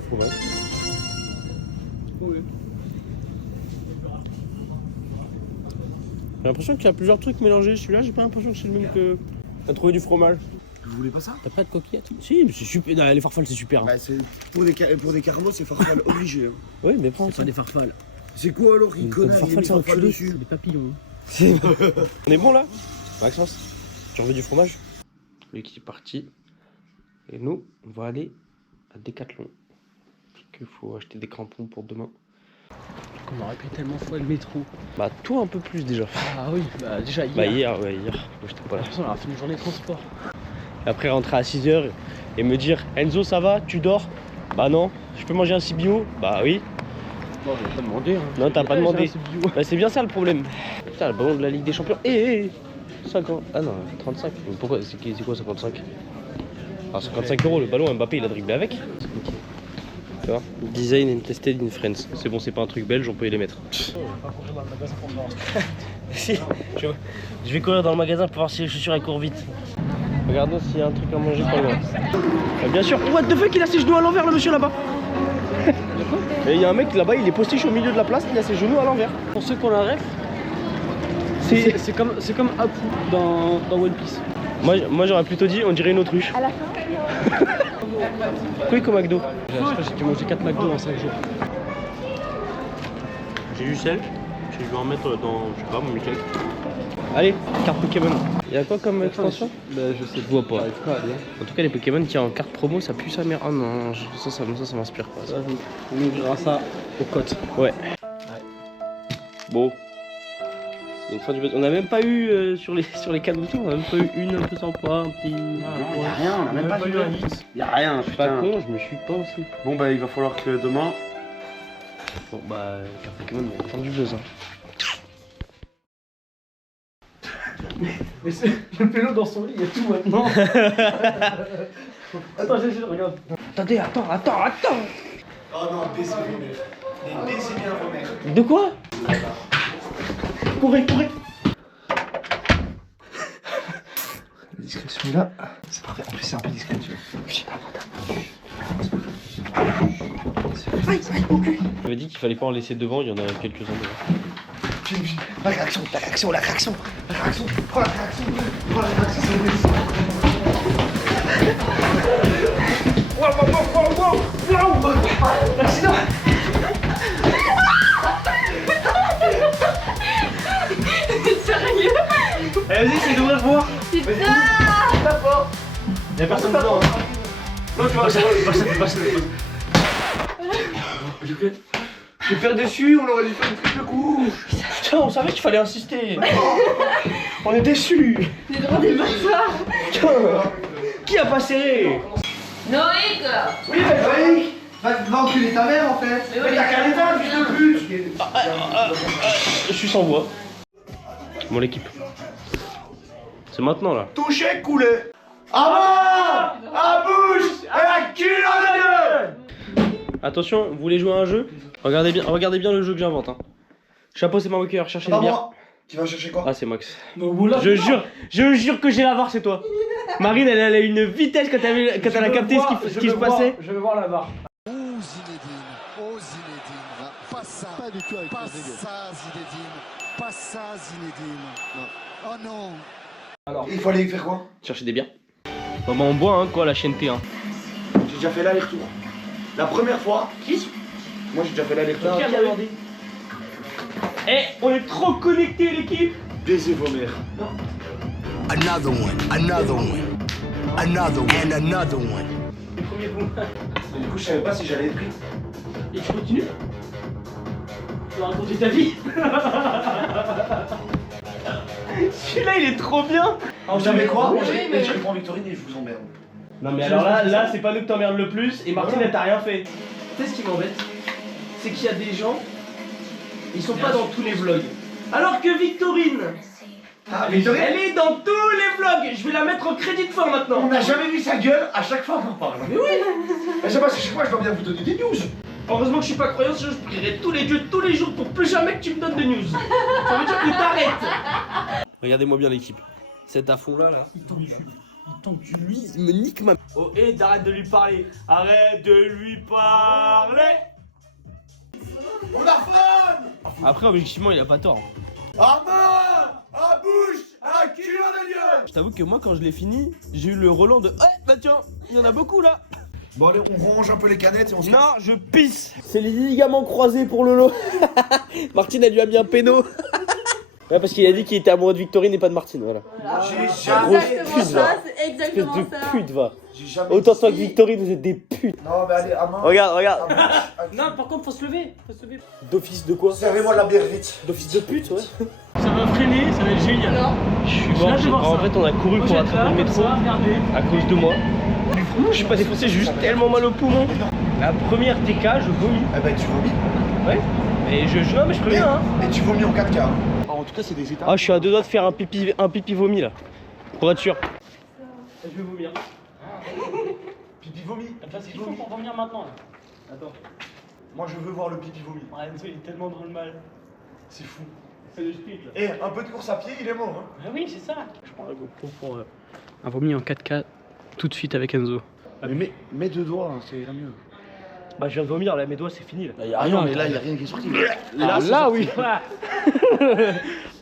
fromage. Oui. J'ai l'impression qu'il y a plusieurs trucs mélangés. Celui-là, j'ai pas l'impression que c'est le même que. T'as trouvé du fromage. Vous voulez pas ça? T'as pas de coquillettes? Si, mais c'est super. Non, les farfales, c'est super. Hein. Bah, pour des caramels, c'est farfalle obligé. Hein. Oui, mais prends C'est ça. pas des farfales. C'est quoi alors? Il connaît, il a Farfales, mis c'est farfalle enculé. dessus. C'est des papillons. On est bon là? Maxence, tu veux du fromage? Lui qui est parti. Et nous, on va aller à Decathlon. Parce qu'il faut acheter des crampons pour demain. On aurait pris tellement fois le métro. Bah, toi un peu plus déjà. Ah oui, bah déjà hier. Bah, hier, ouais, hier. Moi, j'étais pas là. De toute façon, on a fait une journée de transport. Et après, rentrer à 6h et me dire Enzo, ça va? Tu dors? Bah, non. Je peux manger un CBO? Bah, oui. Non, j'ai pas demandé. Hein. Non, t'as pas demandé. C'est un CBO. Bah, c'est bien ça le problème. Putain, le ballon de la Ligue des Champions. 50. Ah non, 35. Mais pourquoi? C'est quoi 55? Alors 55 € le ballon, Mbappé il a dribblé avec. Tu vois? Design and tested in France. C'est bon, c'est pas un truc belge, on peut y les mettre. Si, je vais courir dans le magasin pour voir si les chaussures elles courent vite. Regardons s'il y a un truc à manger pas loin. Bien sûr, what the fuck, il a ses genoux à l'envers le monsieur là-bas. Et il y a un mec là-bas, il est postiche au milieu de la place, il a ses genoux à l'envers. Pour ceux qui ont la ref, c'est comme Apu dans One Piece. Moi j'aurais plutôt dit, on dirait une autruche. À la fin. Quick au McDo. J'ai dû manger 4 McDo en 5 jours. J'ai eu celle, je vais en mettre dans, je sais pas, mon Michael. Allez, carte Pokémon. Il y a quoi comme extension? Bah je sais, Je vois pas. En tout cas, les Pokémon qui en carte promo, ça pue sa mère. Oh non, ça m'inspire pas. Ça. On ouvrira ça aux côtes. Ouais. Bon. C'est une fin du... On a même pas eu sur les cannes autour, on a même pas eu une un peu sympa, un petit. Y'a rien, on a même pas vu un hit. Y'a rien, Je suis pas putain. con, je me suis pas aussi. Bon bah il va falloir que demain. Bon bah, carte Pokémon, on va prendre du buzz. Hein. Mais c'est le pélo dans son lit, il y a tout maintenant. Attends, regarde. Attendez, attends. Oh non, baissez vos mères. Baissez bien vos mères. De quoi? Courez. La discrétion est là. C'est parfait. En plus, c'est un peu discret. J'avais dit qu'il fallait pas en laisser devant, il y en a quelques-uns devant. La réaction. Oh la réaction. Oh la réaction. Wow. L'accident. Sérieux? Vas-y, c'est d'ouvrir voir. Putain! Y'a personne dedans. Hein. Non, tu vois, passe. J'ai fait dessus, on aurait dû faire une triple coup. Putain, on savait qu'il fallait insister. On est déçus. Les droits des bâtards! Putain, qui a pas serré? Noïc! Oui, mais Loïc, va enculer ta mère en fait. Mais t'as qu'à l'éteindre, fils de pute. Je suis sans voix. Bon, l'équipe. C'est maintenant là. Touché, coulé. À mort, à bouche et à cul en deux. Attention, vous voulez jouer à un jeu? Regardez bien le jeu que j'invente. Hein. Chapeau, c'est pas moqueur, cherchez Pas le bien. moi. Tu vas chercher quoi? Ah, c'est Max. Je jure que j'ai la VAR, c'est toi. Marine, elle a une vitesse quand elle a capté ce qui se passait. Je veux voir la VAR. Oh Zinedine, pas ça, pas du tout avec pas ça Zinedine, pas ça Zinedine, non. Oh non. Alors, il faut aller faire quoi? Chercher des biens. Bon bah on boit hein quoi la chienneté hein. J'ai déjà fait l'aller-retour. La première fois. Qui? Moi j'ai déjà fait l'aller-retour. Qui a demandé? Eh, on est trop connectés l'équipe. Baisez vos mères. Non. Another one, another one, another one, another one. Le premier coup. Du coup je savais pas si j'allais être pris. Et tu continues? Tu vas raconter ta vie. Celui-là il est trop bien. Vous savez quoi? Oui, mais- Je prends Victorine et je vous emmerde. Non mais alors là c'est pas nous que t'emmerdes le plus et Martine elle t'a rien fait. Tu sais ce qui m'embête? C'est qu'il y a des gens, ils sont pas dans tous les vlogs. Alors que Victorine, Victorine, elle est dans tous les vlogs. Je vais la mettre en crédit de fin maintenant. on n'a jamais vu sa gueule, à chaque fois on en parle. Mais oui. Mais c'est parce que chaque fois je dois bien vous donner des news. Heureusement que je suis pas croyant, sinon je prierai tous les dieux tous les jours pour plus jamais que tu me donnes de news. Ça veut dire que t'arrêtes. Regardez-moi bien l'équipe. Cet affront là. Attends que lui me nique ma... Oh et d'arrête de lui parler. Arrête de lui parler. On a fun. Après objectivement il a pas tort. Ah non. Je t'avoue que moi, quand je l'ai fini, j'ai eu le relent de. Bah tiens, il y en a beaucoup là. Bon, allez, on range un peu les canettes et on se. Non, je pisse. C'est les ligaments croisés pour Lolo. Martine, elle lui a mis un péno. Ouais, parce qu'il a dit qu'il était amoureux de Victorine et pas de Martine, voilà. J'ai Grosse jamais. pute, va. C'est exactement Espèce de ça. pute, va. J'ai jamais. Autant toi que Victorine, vous êtes des putes. Non, mais allez, à main. Regarde, regarde. Non, par contre, faut se lever. D'office de quoi? Servez-moi la bière vite. D'office de pute, ouais. Ça va freiner, ça va être génial. Non. Je suis Là, je vais mort. voir En ça. fait, on a couru pour attraper le métro Regardez. à cause de moi. Je suis pas défoncé, j'ai juste tellement mal au poumon. La première TK, je vomis. Eh ben, tu vomis. Ouais. Et non, mais je préviens, hein. Et tu vomis en 4K. En tout cas, c'est des étapes. Ah, je suis à 2 doigts de faire un pipi vomi là. Pour être sûr. Je vais vomir. Pipi vomi. Parce qu'il faut pour vomir maintenant. Là. Attends. Moi, je veux voir le pipi vomi. Ouais, Enzo, il est tellement dans le mal. C'est fou. C'est le speed là. Et un peu de course à pied, il est mort. Hein. Ah oui, c'est ça. Je prends la GoPro pour un vomi en 4K tout de suite avec Enzo. Mais mets deux doigts, hein, c'est mieux. Bah, je viens de vomir là, mes doigts c'est fini là. Il y a rien, mais là, il y a rien qui est sorti. Là, oui.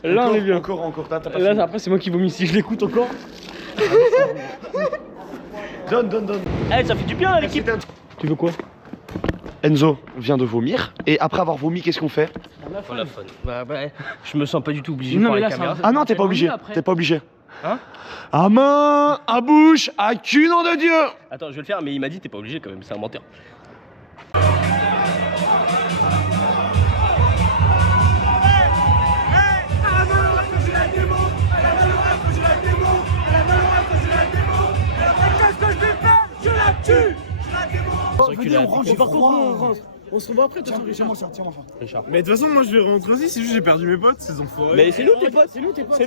Là, on est bien. Encore, t'as pas Là, fini. après, c'est moi qui vomis. Si je l'écoute encore. Donne. Eh, ça fait du bien l'équipe. Tu veux quoi? Enzo vient de vomir, et après avoir vomi, qu'est-ce qu'on fait? On la fun. Bah, je me sens pas du tout obligé Non, par mais la là, caméra. Ah non, t'es pas obligé. après. T'es pas obligé. Hein? À main, à bouche, à cul, nom de Dieu. Attends, je vais le faire, mais il m'a dit t'es pas obligé quand même, c'est un menteur. On se revoit après, toi, Richard. Richard. Mais de toute façon, moi je vais rentrer aussi, c'est juste j'ai perdu mes potes, ces enfoirés. Mais c'est nous tes potes, c'est nous tes potes.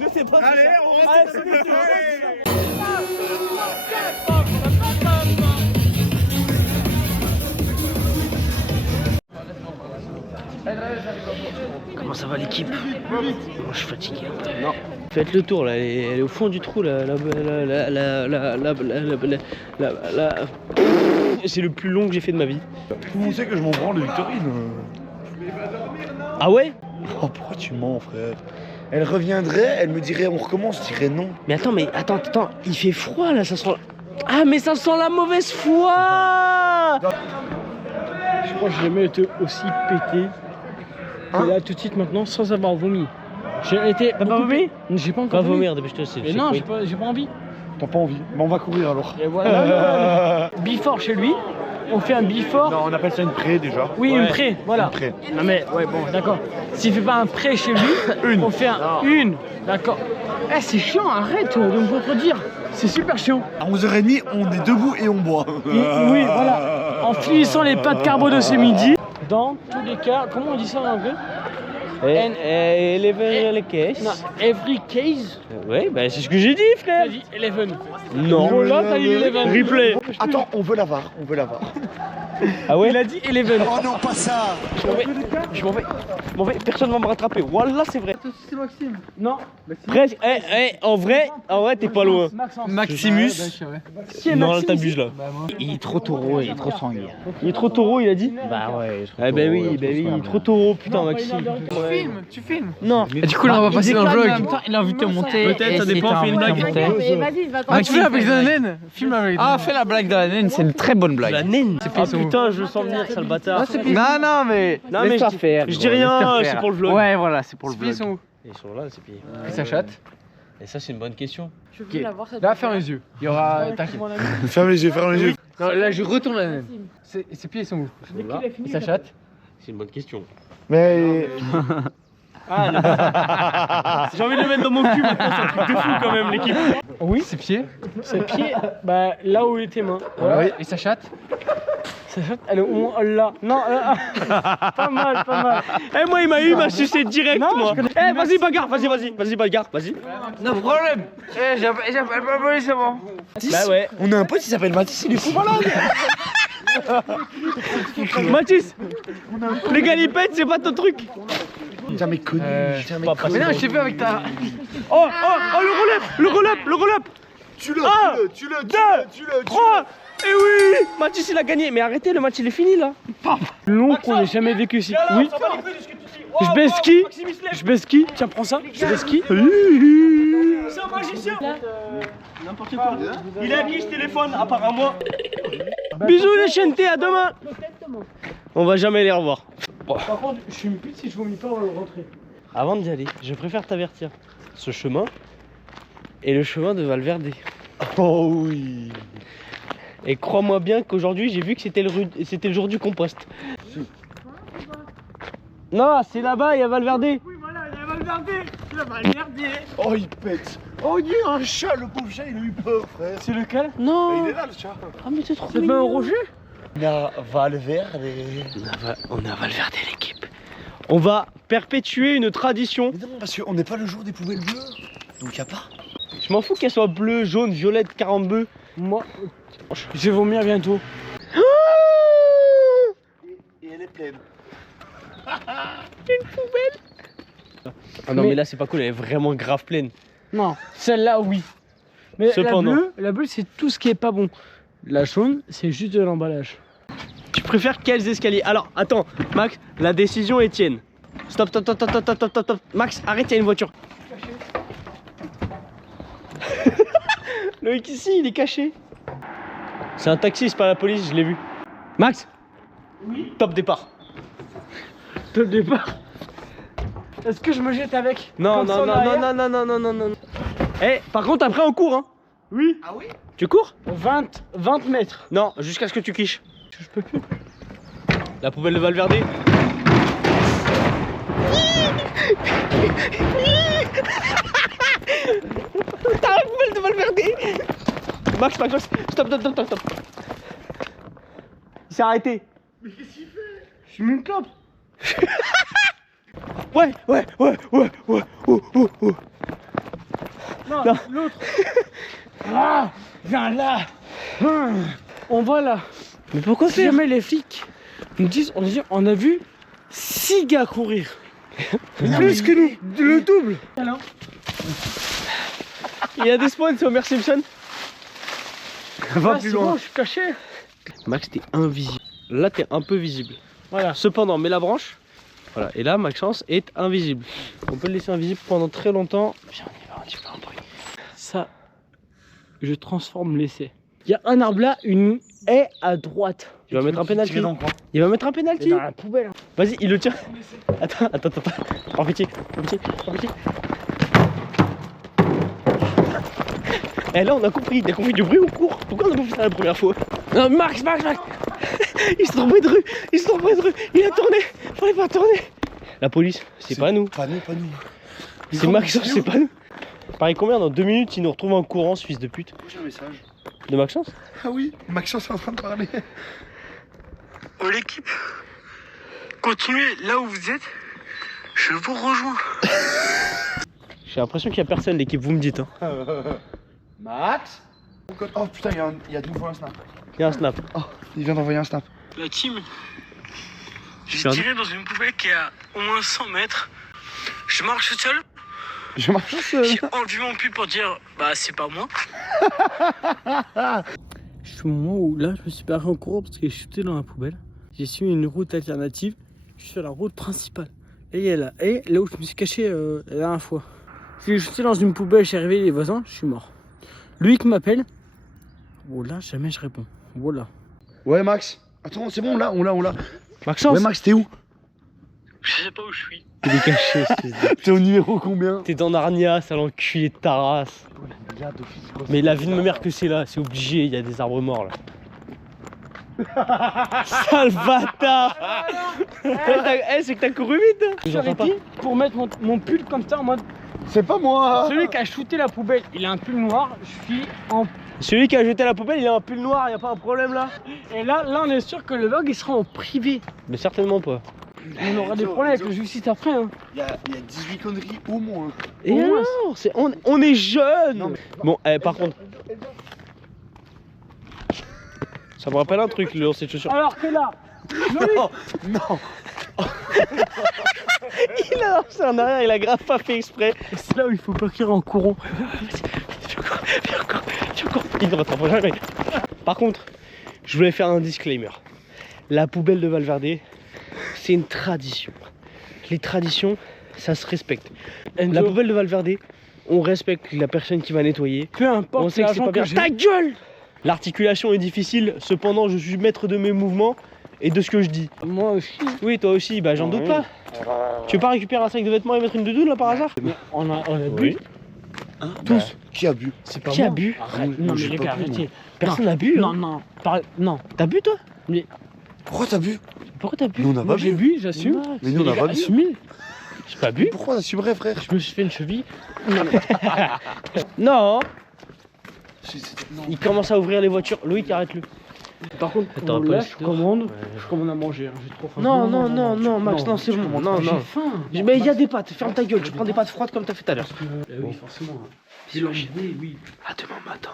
Allez, on rentre. Allez, c'est nous tes potes. Comment ça va l'équipe? Je suis fatigué un peu. Non. Faites le tour là, elle est au fond du trou là. C'est le plus long que j'ai fait de ma vie. Tout le monde sait que je m'en branle de Victorine. Ah ouais? Oh, pourquoi tu mens, frère? Elle reviendrait, elle me dirait on recommence, je dirais non. Mais attends, il fait froid là, ça sent. Ah, mais ça sent la mauvaise foi! Je crois que j'ai jamais été aussi pété que là tout de suite maintenant sans avoir vomi. J'ai été. T'as pas vomi? J'ai pas encore Va vomir, dépêche-toi. Mais non, j'ai pas envie. T'as pas envie? Mais on va courir alors. Et voilà. Before chez lui. On fait un before. Non, on appelle ça une pré déjà. Oui, une pré, voilà. Une pré. Non mais, ouais, bon, d'accord. S'il fait pas un pré chez lui, on fait une. D'accord. Eh, c'est chiant, arrête de me contredire. C'est super chiant. À 11h30, on est debout et on boit. Oui, voilà. En finissant les pâtes carbo de ce midi. Dans tous les cas, comment on dit ça en anglais? Eleven case. Non, every case. Ouais, bah c'est ce que j'ai dit, frère. T'as dit 11. Non. Oh là, t'as dit 11. Replay. Attends, on veut la VAR, Ah ouais? Il a dit 11. Oh non, pas ça. Je m'en vais. Personne va me rattraper. Wallah, c'est vrai. C'est Maxime. Non. Presque. En vrai, t'es pas loin. Maximus. Non, là t'abuses là. Il est trop taureau, il est trop sanguin. Il est trop taureau, il a dit. Bah ouais, il est trop Ah bah oui, il est trop taureau, putain, Maxime. Tu filmes. Non. Et du coup, là, on va passer dans le vlog. Il a envie de te monter. Peut-être, ça dépend, fais une blague. Mais vas-y, va Ah, tu fais la blague de la naine. Filme avec. Ah, fais la blague de la naine, c'est une très bonne blague. La naine. Ah putain, je le sens venir, sale bâtard. Non, mais. Non, mais je dis rien, c'est pour le vlog. Ouais, voilà, c'est pour le vlog. Ils sont où? Ils sont là, ces pieds. Et sa chatte. Et ça, c'est une bonne question. Je veux la voir cette Là, ferme les yeux. Il y aura. T'inquiète. Ferme les yeux. Non, là, je retourne la naine. Ses pieds sont où? Et sa chatte? C'est une bonne question. Mais. J'ai envie de le mettre dans mon cul maintenant, c'est un truc de fou quand même, l'équipe. Oui, ses pieds. Ses pieds, bah là où est tes mains. Voilà. Oui. Et sa chatte? Sa chatte, elle est où? Là. Non, pas mal. Eh, moi, il m'a eu, il m'a sucé direct, Non, moi. je connais- Eh, vas-y, bagarre, vas-y. No problème. J'appelle pas police, c'est bon. Bah ouais. On a un pote qui s'appelle Mathis, il est fou malade. Mathis, les galipettes, c'est pas ton truc. Tiens, mais connu. Mais non, je t'ai vu avec ta. Oh, le roll-up. Tu l'as. 3. Et oui, Mathis, il a gagné. Mais arrêtez, le match, il est fini, là. Long qu'on n'ait jamais vécu ici. Oui. Je baisse qui? Tiens, prends ça. Je baisse qui? C'est un magicien. N'importe quoi. Il est à qui ce téléphone à part à moi? Bisous les chantés, à demain. On va jamais les revoir. Par contre, je suis une pute si je vomis pas avant de rentrer. Avant d'y aller, je préfère t'avertir. Ce chemin est le chemin de Valverde. Oh oui. Et crois-moi bien qu'aujourd'hui, j'ai vu que c'était le jour du compost. Non, c'est là-bas, il y a Valverde. Oui, voilà, il y a Valverde. Il y a Valverde. Oh, il pète. Oh, il y a un chat, le pauvre chat, il a eu peur, frère. C'est lequel? Non. Il est là, le chat. Ah, mais c'est trop C'est pas un Roger? Il y a Valverde. On a Valverde, l'équipe. On va perpétuer une tradition. Mais non, parce qu'on n'est pas le jour des poubelles bleues. Donc y a pas. Je m'en fous qu'elle soit bleue, jaune, violette, carambeu. Moi, je vais vomir bientôt. Et elle est pleine. Une poubelle. Ah non, mais là, c'est pas cool, elle est vraiment grave pleine. Non, celle-là, oui. Mais Cependant. la bleue, c'est tout ce qui est pas bon. La jaune, c'est juste de l'emballage. Tu préfères quels escaliers? Alors, attends, Max, la décision est tienne. Stop, stop, stop, stop, stop, stop, stop, stop. Max, arrête, il y a une voiture. Le mec ici, il est caché. C'est un taxi, c'est pas la police, je l'ai vu. Max. Oui. Top départ. Top départ. Est-ce que je me jette avec? Non, non, non, non, non, non, non, non, non, non. Eh, par contre, après, on court, hein. Oui. Ah oui? Tu cours? 20 mètres. Non, jusqu'à ce que tu quiches. Je peux plus. La poubelle de Valverde. T'as la poubelle de Valverde. Max, Max, Max, stop, stop, stop, stop. Il s'est arrêté. Mais qu'est-ce qu'il fait? Je suis une clope. Ouais. Non, Non. l'autre. Ah, viens là. On va là. Mais pourquoi Si jamais les flics nous disent, on a vu 6 gars courir. Plus que nous, le double. Alors, il y a des spawns sur Homer Simpson. Va plus loin. Bon, je suis caché. Max, t'es invisible. Là, t'es un peu visible. Voilà. Cependant, mets la branche. Voilà. Et là, Maxence est invisible. On peut le laisser invisible pendant très longtemps. Viens, on y va, tu fais un bruit. Ça, je transforme l'essai. Il y a un arbre là, une haie à droite. Il va mettre un penalty. Il va mettre un penalty. Dans la poubelle. Vas-y, il le tire. Attends. Par pitié. Eh là, on a compris du bruit, on court. Pourquoi on a pas fait ça la première fois? Non, Max. Ils se sont trompés de rue. Il a tourné. Fallait pas tourner. La police, c'est pas nous. Pas nous. C'est Maxence, c'est pas nous. Pareil, combien dans 2 minutes il nous retrouve en courant, ce fils de pute? J'ai un message. De Maxence? Ah oui, Maxence est en train de parler. Oh l'équipe, continuez là où vous êtes, je vous rejoins. J'ai l'impression qu'il y a personne, l'équipe, vous me dites. Hein. Max. Oh putain, il y a de nouveau un snap. Il y a un snap. Oh, il vient d'envoyer un snap. La team, j'ai tiré dans une poubelle qui est à au moins 100 mètres. Je marche seul. Je marche seul. J'ai enlevé mon pull pour dire, bah c'est pas moi. Je suis au moment où là, je me suis barré en courant parce que j'ai chuté dans la poubelle. J'ai suivi une route alternative. Je suis sur la route principale. Et il y a là. Et là où je me suis caché la dernière fois. J'ai chuté dans une poubelle, j'ai réveillé les voisins, je suis mort. Lui qui m'appelle. Oh là, jamais je réponds. Voilà. Ouais, Max. Attends, c'est bon, là, on l'a. Maxence. Ouais, Max, t'es où? Je sais pas où je suis. Il est caché. T'es au numéro combien? T'es dans Narnia, sale enculé de ta race. Mais la vie de ma mère que c'est là, c'est obligé, il y a des arbres morts là. Sale bâtard. C'est que t'as couru vite. Je suis arrêté pour mettre mon pull comme ça en mode. C'est pas moi. Celui qui a shooté la poubelle, il a un pull noir. Je suis en. Celui qui a jeté la poubelle, il a un pull noir, y a pas un problème là. Et là on est sûr que le vlog il sera en privé. Mais certainement pas. On aura des problèmes avec le justice après. Hein. Il y a 18 conneries au moins. Et alors, on est jeunes. Bon, par contre. Ça me rappelle un truc, le lancer de chaussures. Alors que là. Non. Il a lancé en arrière, il a grave pas fait exprès. Et c'est là où il faut partir en courant. Viens encore. Il ne rattrapera jamais. Par contre, je voulais faire un disclaimer. La poubelle de Valverde, c'est une tradition. Les traditions, ça se respecte. La poubelle de Valverde, on respecte la personne qui va nettoyer. Peu importe on sait que c'est pas bien. Ta gueule! L'articulation est difficile, cependant je suis maître de mes mouvements et de ce que je dis. Moi aussi. Oui, toi aussi, bah j'en doute pas. Tu veux pas récupérer un sac de vêtements et mettre une doudoune là par hasard? On a bu. Hein, tous. Qui a bu? C'est pas Qui moi. a bu? Arrête. Non mais les gars, arrêtez. Personne n'a bu. Non, non. Non. T'as bu toi? Mais Pourquoi t'as bu? Pourquoi t'as bu? Nous on a moi pas j'ai bu. bu, j'assume. Mais nous on a pas bu. Assumez. J'ai pas bu. Pourquoi t'assumerais, frère? Je me suis fait une cheville. Non. Il commence à ouvrir les voitures. Loïc, arrête-le. Par contre, T'auras pas là, le je commande à manger. Hein. J'ai trop faim. Non, Max, non, c'est bon. Non, J'ai non. faim. Mais il y a des pâtes, ferme ta gueule, tu prends des pâtes froides comme t'as fait tout à l'heure. Oui, forcément. Bisous, Oui. à demain matin.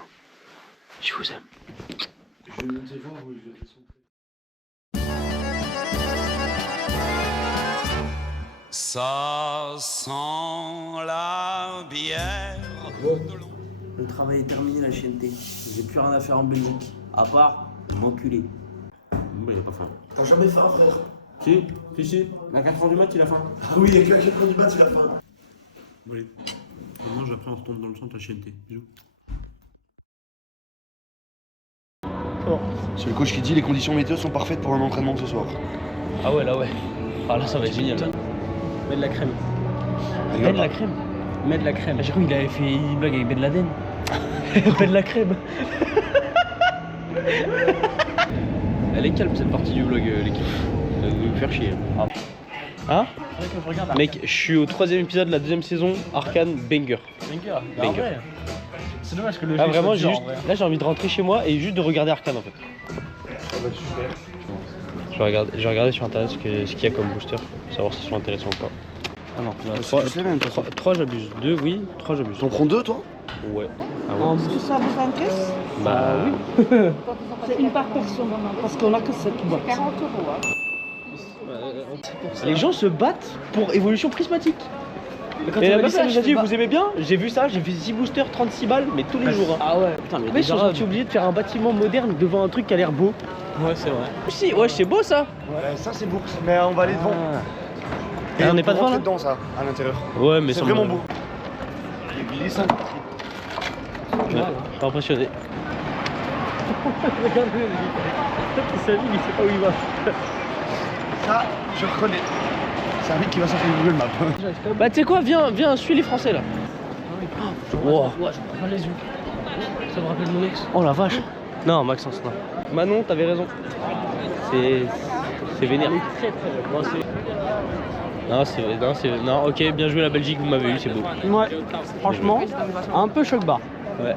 Je vous aime. Je vais monter voir où je vais. Ça sent la bière. Le travail est terminé, la chienneté. J'ai plus rien à faire en Belgique. À part m'enculer. Bah, il a pas faim. T'as jamais faim, frère? Si. À 4h du mat, il a faim. Ah oui, avec la question du mat, il a faim. Bon, allez. On mange, après on retourne dans le centre, la chienneté. Bisous. C'est le coach qui dit les conditions météo sont parfaites pour un entraînement ce soir. Ah ouais, là ouais. Ah là, ça va être génial. Mets de la crème. Mets de la crème. Mets de la crème. J'ai cru qu'il avait fait une blague avec Ben Laden. Mets de la crème. Elle est calme cette partie du vlog, l'équipe. Ça va nous faire chier. Hein? Mec, je suis au 3ème épisode de la 2ème saison, Arcane Banger. Banger. C'est dommage que le jeu. Ah vraiment, soit j'ai dur, juste... en vrai. là j'ai envie de rentrer chez moi et juste de regarder Arcane en fait. Je vais regarder sur internet ce qu'il y a comme booster, pour savoir si c'est intéressant ou pas. Ah non, 3 j'abuse. 2 oui, 3 j'abuse. T'en prends 2 toi? Ouais. Ah En ouais. plus, ça vous intéresse? Bah oui. C'est une par personne, parce qu'on a que 7 boîtes. 40 €. Hein. Les gens se battent pour évolution prismatique. Quand Et on la m'a dit personne ça, nous je a dit, fais vous aimez bien? J'ai vu ça, j'ai fait 6 boosters, 36 balles, mais tous les jours. Hein. Ah ouais, putain, mais Mais ils sont gentils obligés de faire un bâtiment moderne devant un truc qui a l'air beau. Ouais, c'est vrai. Si, ouais, c'est beau ça. Ouais, ça c'est beau. Mais on va aller devant. Et on n'est pas devant là? dedans ça, à l'intérieur. Ouais, mais c'est sans vraiment me- beau. Il est 5. Ouais, je suis impressionné. Regardez, il s'agit, il sait pas où il va. Ça, je reconnais. C'est un mec qui va sortir Google Maps. Bah tu sais quoi, viens, suis les Français là. Wow. Ouais, je prends pas les yeux. Ça me rappelle mon ex. Oh la vache. Non, Maxence, non. Manon, t'avais raison. C'est vénère. Elle est très très Non, non, ok, bien joué la Belgique, vous m'avez eu, c'est beau. Ouais, franchement, un peu choc barre. Ouais.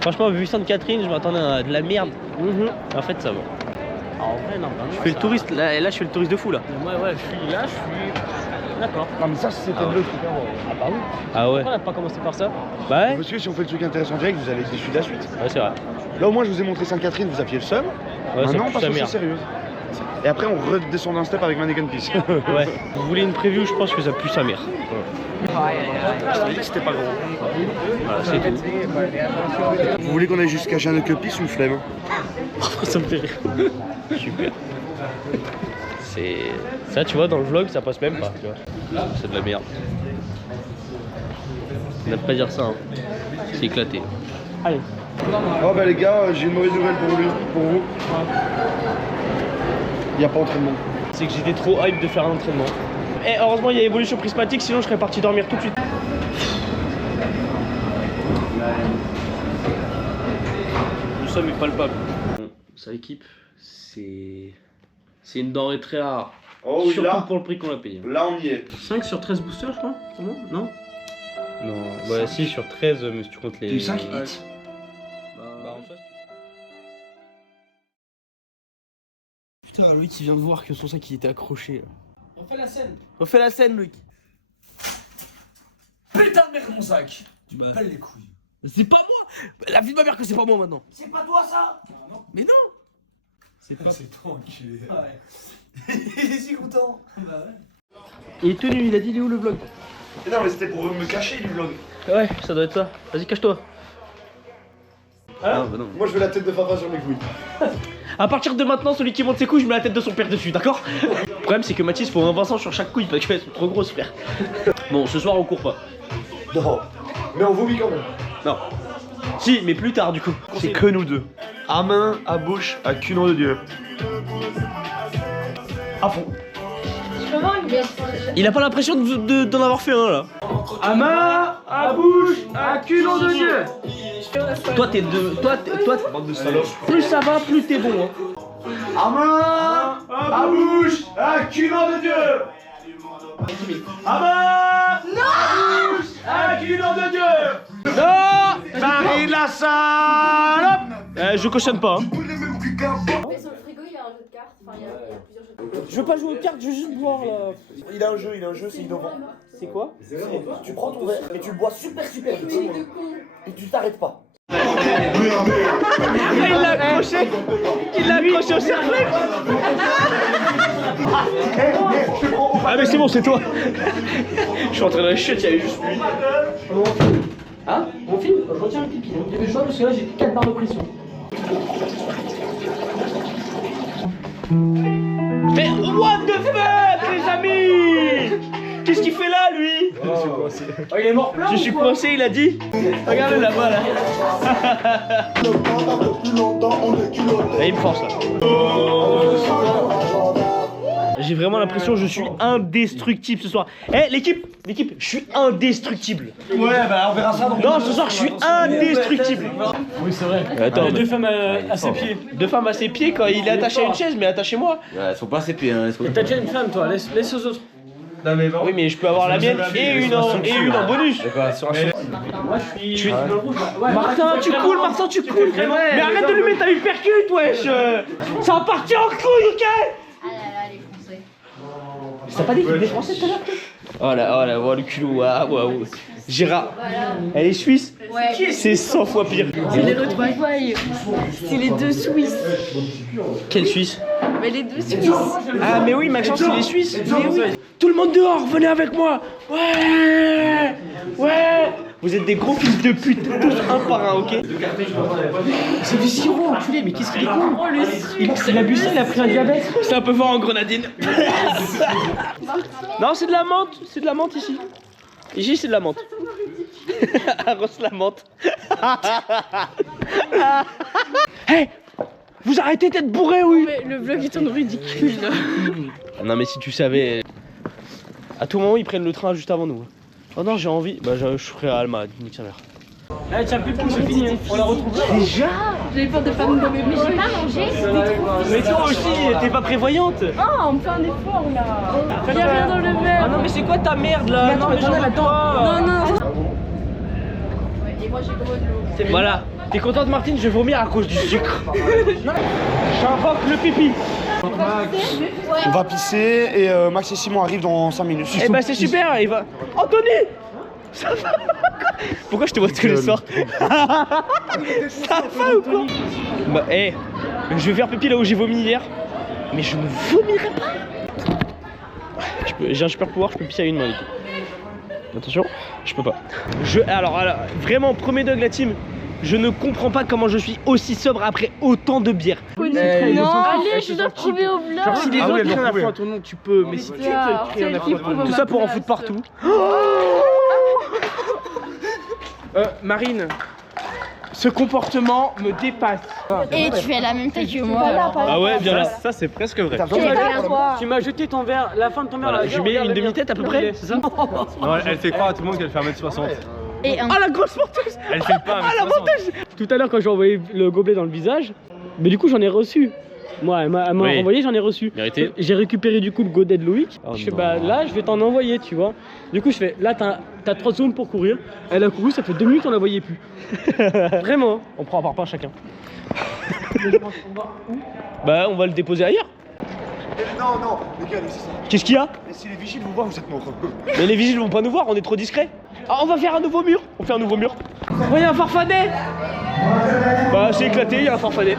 Franchement, vu Sainte-Catherine, je m'attendais à de la merde. En fait, ça va. En vrai, non. Je fais le touriste, là je fais le touriste de fou là. Ouais, je suis là, je suis. D'accord. Non mais ça c'était Ah ouais. le truc. Ah bah oui. Ah ouais. Pourquoi on n'a pas commencé par ça? Bah ouais. Parce que si on fait le truc intéressant direct, vous allez être déçus de la suite. Ouais, c'est vrai. Là au moins je vous ai montré Sainte-Catherine, vous aviez le seum. Ouais, ça Maintenant on pue passe sa aux mère. choses sérieuses. Et après on redescend d'un step avec Mannequin Peace. Ouais. Vous voulez une preview, je pense que ça pue sa mère. Je t'ai dit que c'était pas gros. Voilà, c'est tout. Vous voulez qu'on aille jusqu'à Jeanne Peace ou flemme? Ça me fait rire. Super. C'est... Ça, tu vois, dans le vlog, ça passe même pas, tu vois. C'est de la merde. On n'a pas dire ça, hein. C'est éclaté. Allez. Oh bah les gars, j'ai une mauvaise nouvelle pour vous. Il n'y a pas entraînement. C'est que j'étais trop hype de faire un entraînement. Et heureusement, il y a évolution prismatique, sinon je serais parti dormir tout de suite. Le somme est palpable. Bon, ça équipe, c'est une denrée très rare. Oh oui, surtout là, pour le prix qu'on l'a payé. là on y est. 5 sur 13 boosters, je crois. C'est bon? Non? Non, ouais, si, sur 13, mais si tu comptes les... T'as eu 5 hits. Bah, en soi, Putain, Loïc, il vient de voir que son sac il était accroché. on fait la scène. Refais la scène, Loïc. Putain de merde, mon sac. Tu Bah. me pelles les couilles. C'est pas moi. La vie de ma mère que c'est pas moi maintenant. C'est pas toi ça. Mais non. C'est pas. C'est toi, enculé. Ouais. Il est si content. Bah ouais. Il est tenu, il a dit il est où le vlog? Non mais c'était pour me cacher du vlog. Ouais, ça doit être ça. Vas-y, cache-toi. Hein bah non. Moi je veux la tête de Fafa sur mes couilles. À partir de maintenant, celui qui monte ses couilles, je mets la tête de son père dessus, d'accord? Le problème, c'est que Mathis, faut un Vincent sur chaque couille parce qu'elles sont trop grosses, frère. Bon, ce soir, on court pas. Non. Mais on vomit quand même. Non. Si, mais plus tard du coup. C'est que nous deux. À main, à bouche, à cul nom de Dieu. À fond. Il a pas l'impression d'en avoir fait un là. À main, à bouche, à cul nom de Dieu. Toi t'es de. Toi, Bande de salopes. plus ça va, plus t'es bon. Hein. À main, à bouche, à cul nom de Dieu. À main, à bouche, à cul nom de Dieu. Non, Marie la salope. je cautionne pas. Hein. Mais sur le frigo, il y a un jeu de cartes. Enfin, il y a plusieurs jeux de cartes. Je veux pas jouer aux cartes, je veux juste boire là. Il a un jeu, c'est innovant. C'est quoi? Tu prends ton verre et tu le bois super vite. Et tu t'arrêtes pas. Il l'a accroché. Il l'a accroché au cercle. Ah mais c'est bon, c'est toi. Je suis en train de la chute, il y avait juste lui. Hein? On filme? Je retiens le pipi. Il y a des choix parce que là j'ai 4 barres de pression. Mais what the fuck les amis? Qu'est-ce qu'il fait là lui? Oh, il est mort plein. Je suis coincé, il a dit. Regarde là-bas là. Là il me force là. J'ai vraiment l'impression que je suis indestructible ce soir. Eh l'équipe, je suis indestructible. Ouais, bah on verra ça dans Non, ce soir je suis indestructible. Oui, c'est vrai. Attends, il y a 2 femmes à ses pieds. 2 femmes à ses pieds quand il est attaché à une chaise, mais attachez-moi. Ouais, elles sont pas assez pieds, hein. T'as déjà une femme, toi, laisse aux autres. Oui, mais je peux avoir la mienne et une en bonus. Moi, je suis. Martin, tu coules, Martin, tu coules. Mais arrête de lui mettre ta hypercute, wesh. Ça va partir en couille, ok? Ah là là, les Français. T'as pas dit qu'il était français tout à l'heure? Oh là, oh le culot, waouh. Gérard, elle est suisse? Ouais. C'est 100 fois pire. C'est les retrouvailles. C'est les 2 Suisses. Quelle Suisse? Mais les 2 Suisses. Ah mais oui, Maxence, il est suisse. Tout le monde dehors, venez avec moi. Ouais. Vous êtes des gros fils de pute, tous un par un, ok? C'est du sirop, enculé, mais qu'est-ce qu'il est con? Il a bu ça, il a pris un diabète. C'est un peu fort en grenadine. Non, c'est de la menthe ici. Ici, c'est de la menthe. Arrose la menthe. Hey, vous arrêtez d'être bourré, oui? Mais le vlog est tourne ridicule. Non, mais si tu savais. À tout moment, ils prennent le train juste avant nous. Oh non, j'ai envie. Bah, je ferai à Alma, nique sa mère. Eh, tiens, plus de coups, c'est fini. On la retrouve. Déjà? J'avais peur de pas me donner. Mais j'ai pas mangé, c'était trop. Mais toi aussi, t'es pas prévoyante. Oh, on me fait un effort là. Y'a rien dans le verre. Ah non, mais c'est quoi ta merde là? Non, mais j'en ai là-dedans. Non. Et moi j'ai gros de l'eau. Voilà. T'es contente, Martine? Je vais vomir à cause du sucre. J'invoque le pipi. On va pisser et Max et Simon arrivent dans 5 minutes. Eh bah c'est super, il va. Anthony! Ça va? Pourquoi je te vois tous les soirs? Ça va ou quoi? Bah je vais faire pipi là où j'ai vomi hier. Mais je ne vomirai pas. J'ai un super pouvoir, je peux pisser à une main. Attention, je peux pas. Alors, vraiment, premier dog la team. Je ne comprends pas comment je suis aussi sobre après autant de bière. Non, allez, je dois prouver au vlog. Genre si les autres crient un fois à ton nom, tu peux, mais si tu te cries un fois, tout ça pour en foutre partout. Marine, ce comportement me dépasse. Et tu fais la même taille que moi. Ah ouais, bien là. Ça c'est presque vrai. Tu m'as jeté ton verre, la fin de ton verre. Voilà, je mets une demi-tête à peu près, c'est ça? Non, elle fait croire à tout le monde qu'elle fait 1m60. Et un... Ah la grosse menteuse! Elle fait pas 1m60. Ah la menteuse! Tout à l'heure quand j'ai envoyé le gobelet dans le visage, mais du coup j'en ai reçu. Moi, elle m'a Oui. envoyé, j'en ai reçu. Mérité. J'ai récupéré du coup le godet de Loïc. Oh je fais non. bah là je vais t'en envoyer, tu vois. Du coup je fais là t'as 3 secondes pour courir. Elle a couru, ça fait 2 minutes on la voyait plus. Vraiment. On prend un par pain chacun. Bah on va le déposer ailleurs. Non, les gars, laissez ça. Qu'est-ce qu'il y a? Et si les vigiles vous voient, vous êtes morts. Mais les vigiles vont pas nous voir, on est trop discrets. Ah on va faire un nouveau mur. On fait un nouveau mur. Oh y'a un farfadet. Bah c'est éclaté, y'a un farfadet.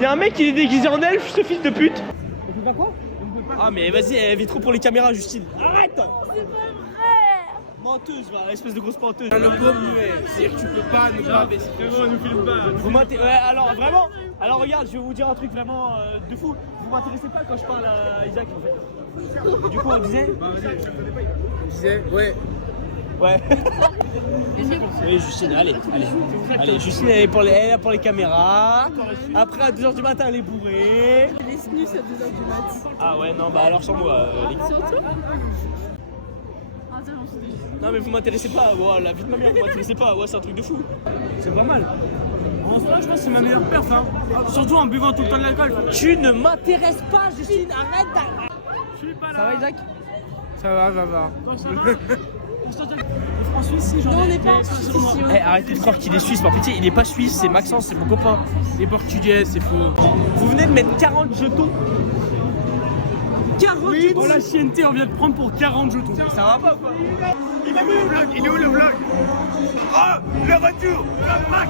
Y'a un mec qui est déguisé en elfe, ce fils de pute. Ah mais vas-y, elle vit trop pour les caméras, Justine. Arrête. C'est pas vrai. Menteuse, voilà, espèce de grosse menteuse. Le beau muet, c'est-à-dire que tu peux pas nous graver. Frérot, nous filme pas. Vous m'intéressez. Ouais, alors vraiment. Alors regarde, je vais vous dire un truc vraiment de fou. Vous m'intéressez pas quand je parle à Isaac en fait. Du coup on disait. On disait, ouais. Ouais. Oui, Justine, allez. Allez, Justine, elle est pour les caméras. Après, à 2h du matin, elle est bourrée. Les snus à 2h du mat. Ah ouais, non, bah alors sans moi. Surtout. Non, mais vous m'intéressez pas. Ouais, la vie de ma mère, vous m'intéressez pas. Ouais, c'est un truc de fou. C'est pas mal. En soi, je pense que c'est ma meilleure perf. Hein. Surtout en buvant tout le temps de l'alcool. Tu ne m'intéresses pas, Justine. Arrête d'arrêter. Ça va, Isaac? Ça va. En Suisse, si, j'en ai. Non, on n'est pas en Suisse ici. Eh, arrêtez de croire qu'il est suisse, par pitié, il n'est pas suisse, c'est Maxence, c'est mon copain. Il est portugais, c'est faux. Vous venez de mettre 40 jetons. 40 jetons. Oh la chienneté, on vient de prendre pour 40 jetons. Ça va pas quoi? Il est où le vlog? Il est où le vlog? Oh, le retour! Come back!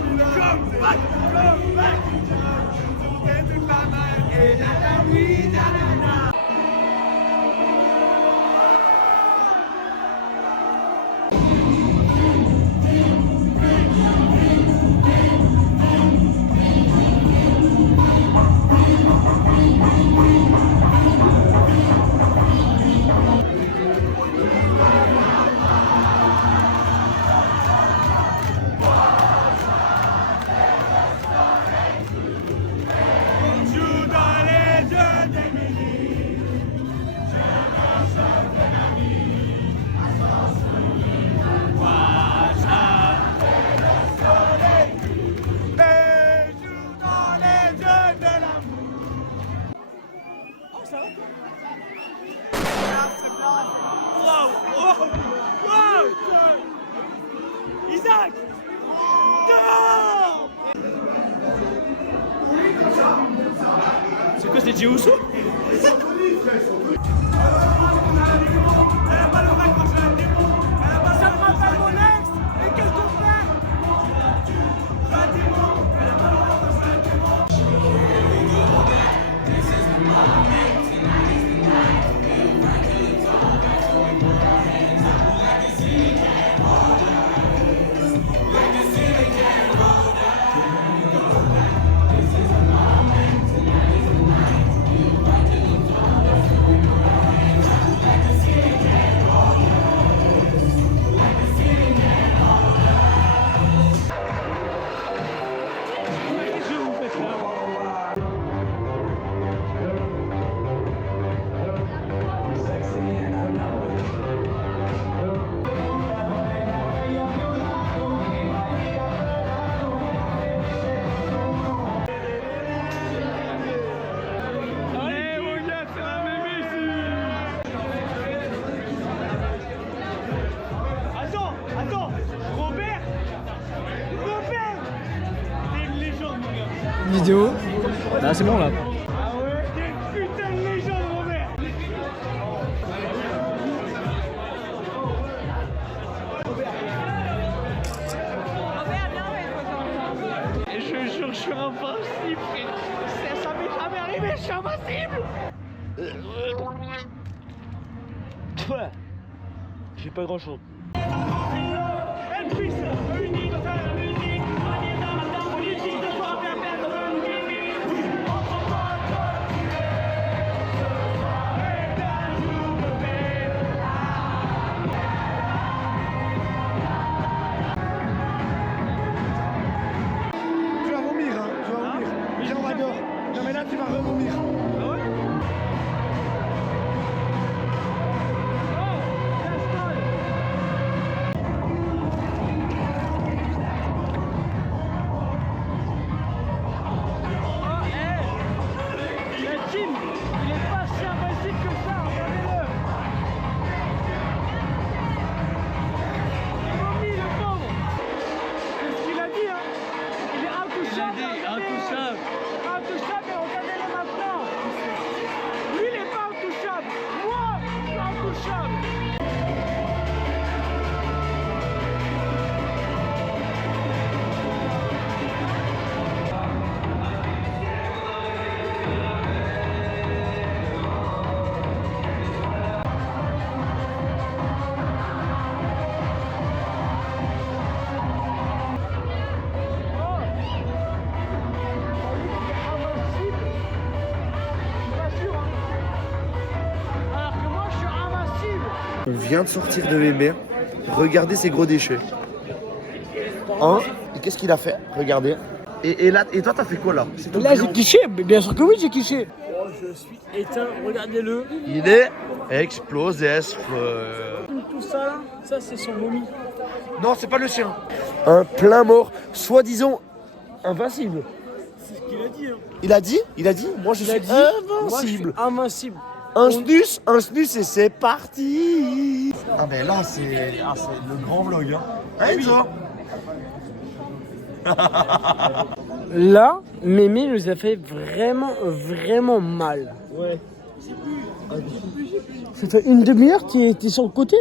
Isaac! C'est quoi, c'est Djioussou? Ça me rappelle mon ex! Et qu'est-ce qu'on fait? Vidéo. Là, c'est bon là. Ah ouais, quelle putain de légende, Robert! Et je jure, je suis invincible, frère. Ça m'est jamais arrivé, je suis invincible! Ouais. J'ai pas grand chose. Tu vas vomir, hein, tu vas vomir. Viens, on va dehors. Non mais là tu vas revomir. On vient de sortir de Weber. Regardez ces gros déchets. Et qu'est-ce qu'il a fait? Regardez. Et là, et toi, t'as fait quoi là? Là, j'ai cliché, mais bien sûr que oui, j'ai cliché. Oh, je suis éteint, regardez-le. Il est explosé. Tout ça là, ça c'est son vomi. Non, c'est pas le sien. Un plein mort, soi-disant invincible. C'est ce qu'il a dit. Hein. Il a dit, moi je suis invincible. Moi, je suis invincible. Un snus et c'est parti. Ah ben là, c'est le grand vlog. Hein, Enzo. Là, Mémé nous a fait vraiment mal. Ouais. C'était une demi-heure qui était sur le côté.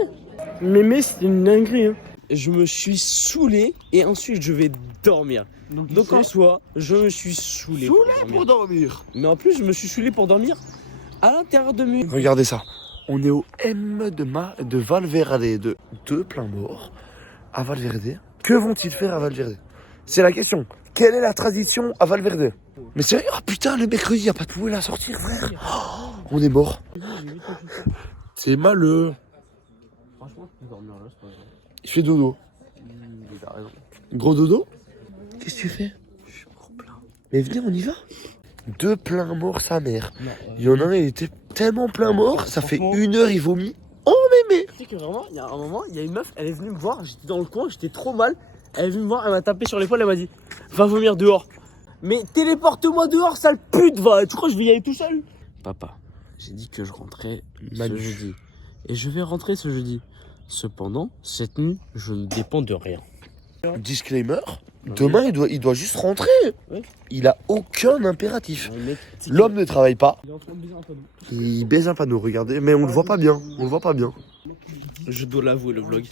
Mémé, c'était une dinguerie. Hein. Je me suis saoulé et ensuite je vais dormir. Donc en soi, je me suis saoulé pour dormir. Mais en plus, je me suis saoulé pour dormir à l'intérieur de mes... Regardez ça. On est au M de Valverde, de 2 pleins morts à Valverde. Que vont-ils faire à Valverde? C'est la question. Quelle est la tradition à Valverde? Mais sérieux, oh putain, le mercredi, il n'y a pas de poubelle à sortir, frère. Oh, on est mort. C'est malheureux. Franchement, je peux dormir là, c'est pas grave. Il fait dodo. Il a raison. Gros dodo? Qu'est-ce que tu fais? Je suis trop plein. Mais venez, on y va. 2 pleins morts, sa mère. Il y en a un, il était tellement plein mort, ça fait 1 heure, il vomit. Oh, mémé! Tu sais que vraiment, il y a un moment, il y a une meuf, elle est venue me voir, j'étais dans le coin, j'étais trop mal. Elle est venue me voir, elle m'a tapé sur l'épaule, elle m'a dit va vomir dehors. Mais téléporte-moi dehors, sale pute, va. Tu crois que je vais y aller tout seul? Papa, j'ai dit que je rentrais ce jeudi. Et je vais rentrer ce jeudi. Cependant, cette nuit, je ne dépends de rien. Disclaimer, demain il doit juste rentrer. Il a aucun impératif. L'homme ne travaille pas. Il baise un panneau, regardez, mais on le voit pas bien. On le voit pas bien. Je dois l'avouer, le vlog.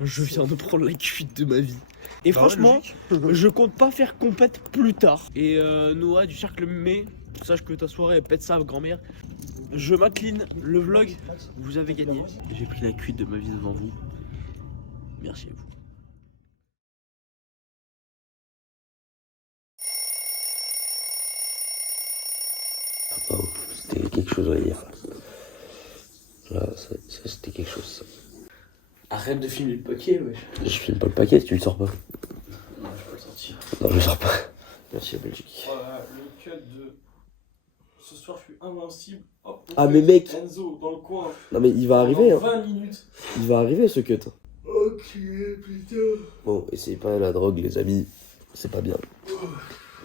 Je viens de prendre la cuite de ma vie. Et franchement, je compte pas faire compète plus tard. Et Noah du cercle Mémé, sache que ta soirée elle pète ça, grand-mère. Je m'incline, le vlog, vous avez gagné. J'ai pris la cuite de ma vie devant vous. Merci à vous. Oh, c'était quelque chose à dire. Là, ça c'était quelque chose, ça. Arrête de filmer le paquet, wesh. Je filme pas le paquet si tu le sors pas. Non, je peux le sortir. Non, je le sors pas. Merci à Belgique. Voilà, le cut de... Ce soir, je suis invincible. Hop, ah, mais mec. Enzo, dans le coin. Non, mais il va arriver, hein. 20 minutes. Il va arriver, ce cut. Ok, putain. Bon, essayez pas la drogue, les amis. C'est pas bien.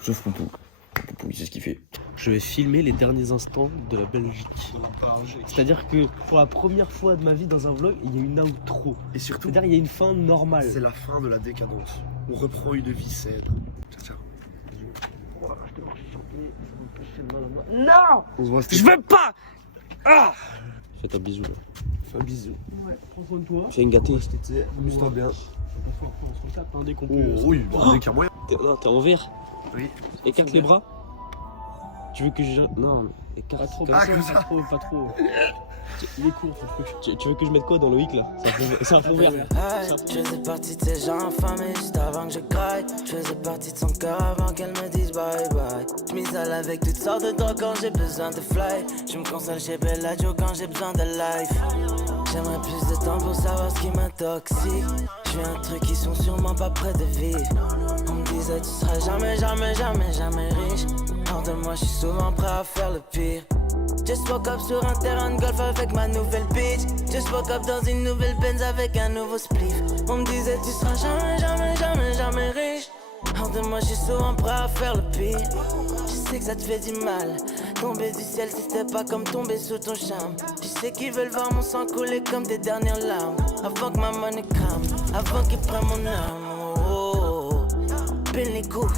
Sauf Poupou. Poupou, il sait ce qu'il fait. Je vais filmer les derniers instants de la Belgique. C'est-à-dire que pour la première fois de ma vie dans un vlog, il y a une outro. Et surtout, c'est-à-dire il y a une fin normale. C'est la fin de la décadence. On reprend une vie saine. Tiens. Non, je veux pas. Ah, fais un bisou là. Fais un bisou. Ouais, prends soin de toi. Fais une gâtée. Amuse-toi bien. On se retape, hein, dès qu'on peut. Oui, dès qu'il y a moyen. T'es en vert. Oui. Écarte les bras. Tu veux que je... Non, écarte. Pas trop, pas trop. Il est court, tu veux que je mette quoi dans le hic là? C'est un fond vert. Je faisais partie de ces gens affamés juste avant que je craille. Je faisais partie de son cœur avant qu'elle me dise bye bye. Je m'isole avec toutes sortes de drogues quand j'ai besoin de fly. Je me console chez Bellagio quand j'ai besoin de life. J'aimerais plus de temps pour savoir ce qui m'intoxique. Je suis un truc qui sont sûrement pas près de vivre. On me disait tu seras jamais riche. Hors de moi je suis souvent prêt à faire le pire. Just woke up sur un terrain de golf avec ma nouvelle bitch. Just woke up dans une nouvelle Benz avec un nouveau spliff. On me disait tu seras jamais riche. Hors de moi je suis souvent prêt à faire le pire. Je sais que ça te fait du mal. Tomber du ciel si c'était pas comme tomber sous ton charme. Tu sais qu'ils veulent voir mon sang couler comme des dernières larmes. Avant que ma monnaie crame, avant qu'ils prennent mon âme. Oh, pile les coups.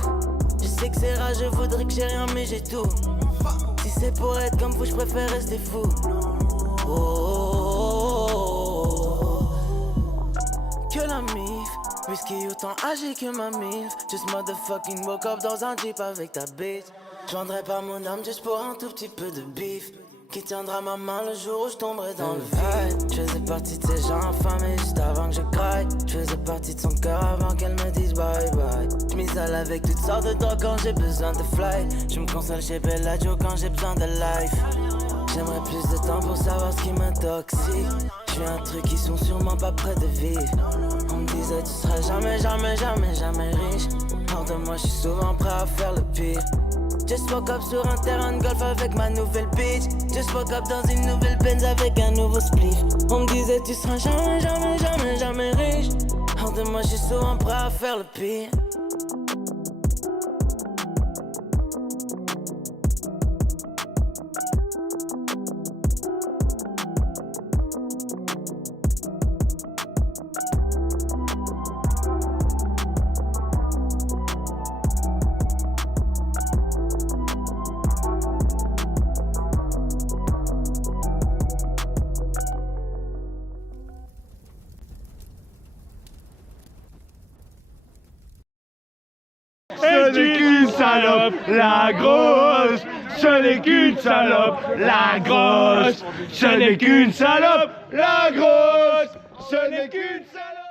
Je sais que c'est rare, je voudrais que j'ai rien mais j'ai tout. Si c'est pour être comme vous, je préfère rester fou. Oh, que la mif, whisky autant âgé que ma mif. Just motherfucking woke up dans un jeep avec ta bitch. Je vendrais pas mon âme juste pour un tout petit peu de bif. Qui tiendra ma main le jour où je tomberai dans le vide. Je faisais partie de ces gens affamés juste avant que je craille. Je faisais partie de son cœur avant qu'elle me dise bye bye. Je m'isole avec toutes sortes de drogues quand j'ai besoin de fly. Je me console chez Bellagio quand j'ai besoin de life. J'aimerais plus de temps pour savoir ce qui m'intoxique. J'suis un truc qui sont sûrement pas près de vivre. On me disait tu seras jamais riche. Hors de moi j'suis souvent prêt à faire le pire. Just woke up sur un terrain de golf avec ma nouvelle bitch. Just woke up dans une nouvelle Benz avec un nouveau spliff. On me disait tu seras jamais riche. Hors de moi j'suis souvent prêt à faire le pire. Ce n'est qu'une salope, la grosse. Ce n'est qu'une salope, la grosse. Ce n'est qu'une salope, la grosse. Ce n'est qu'une salope.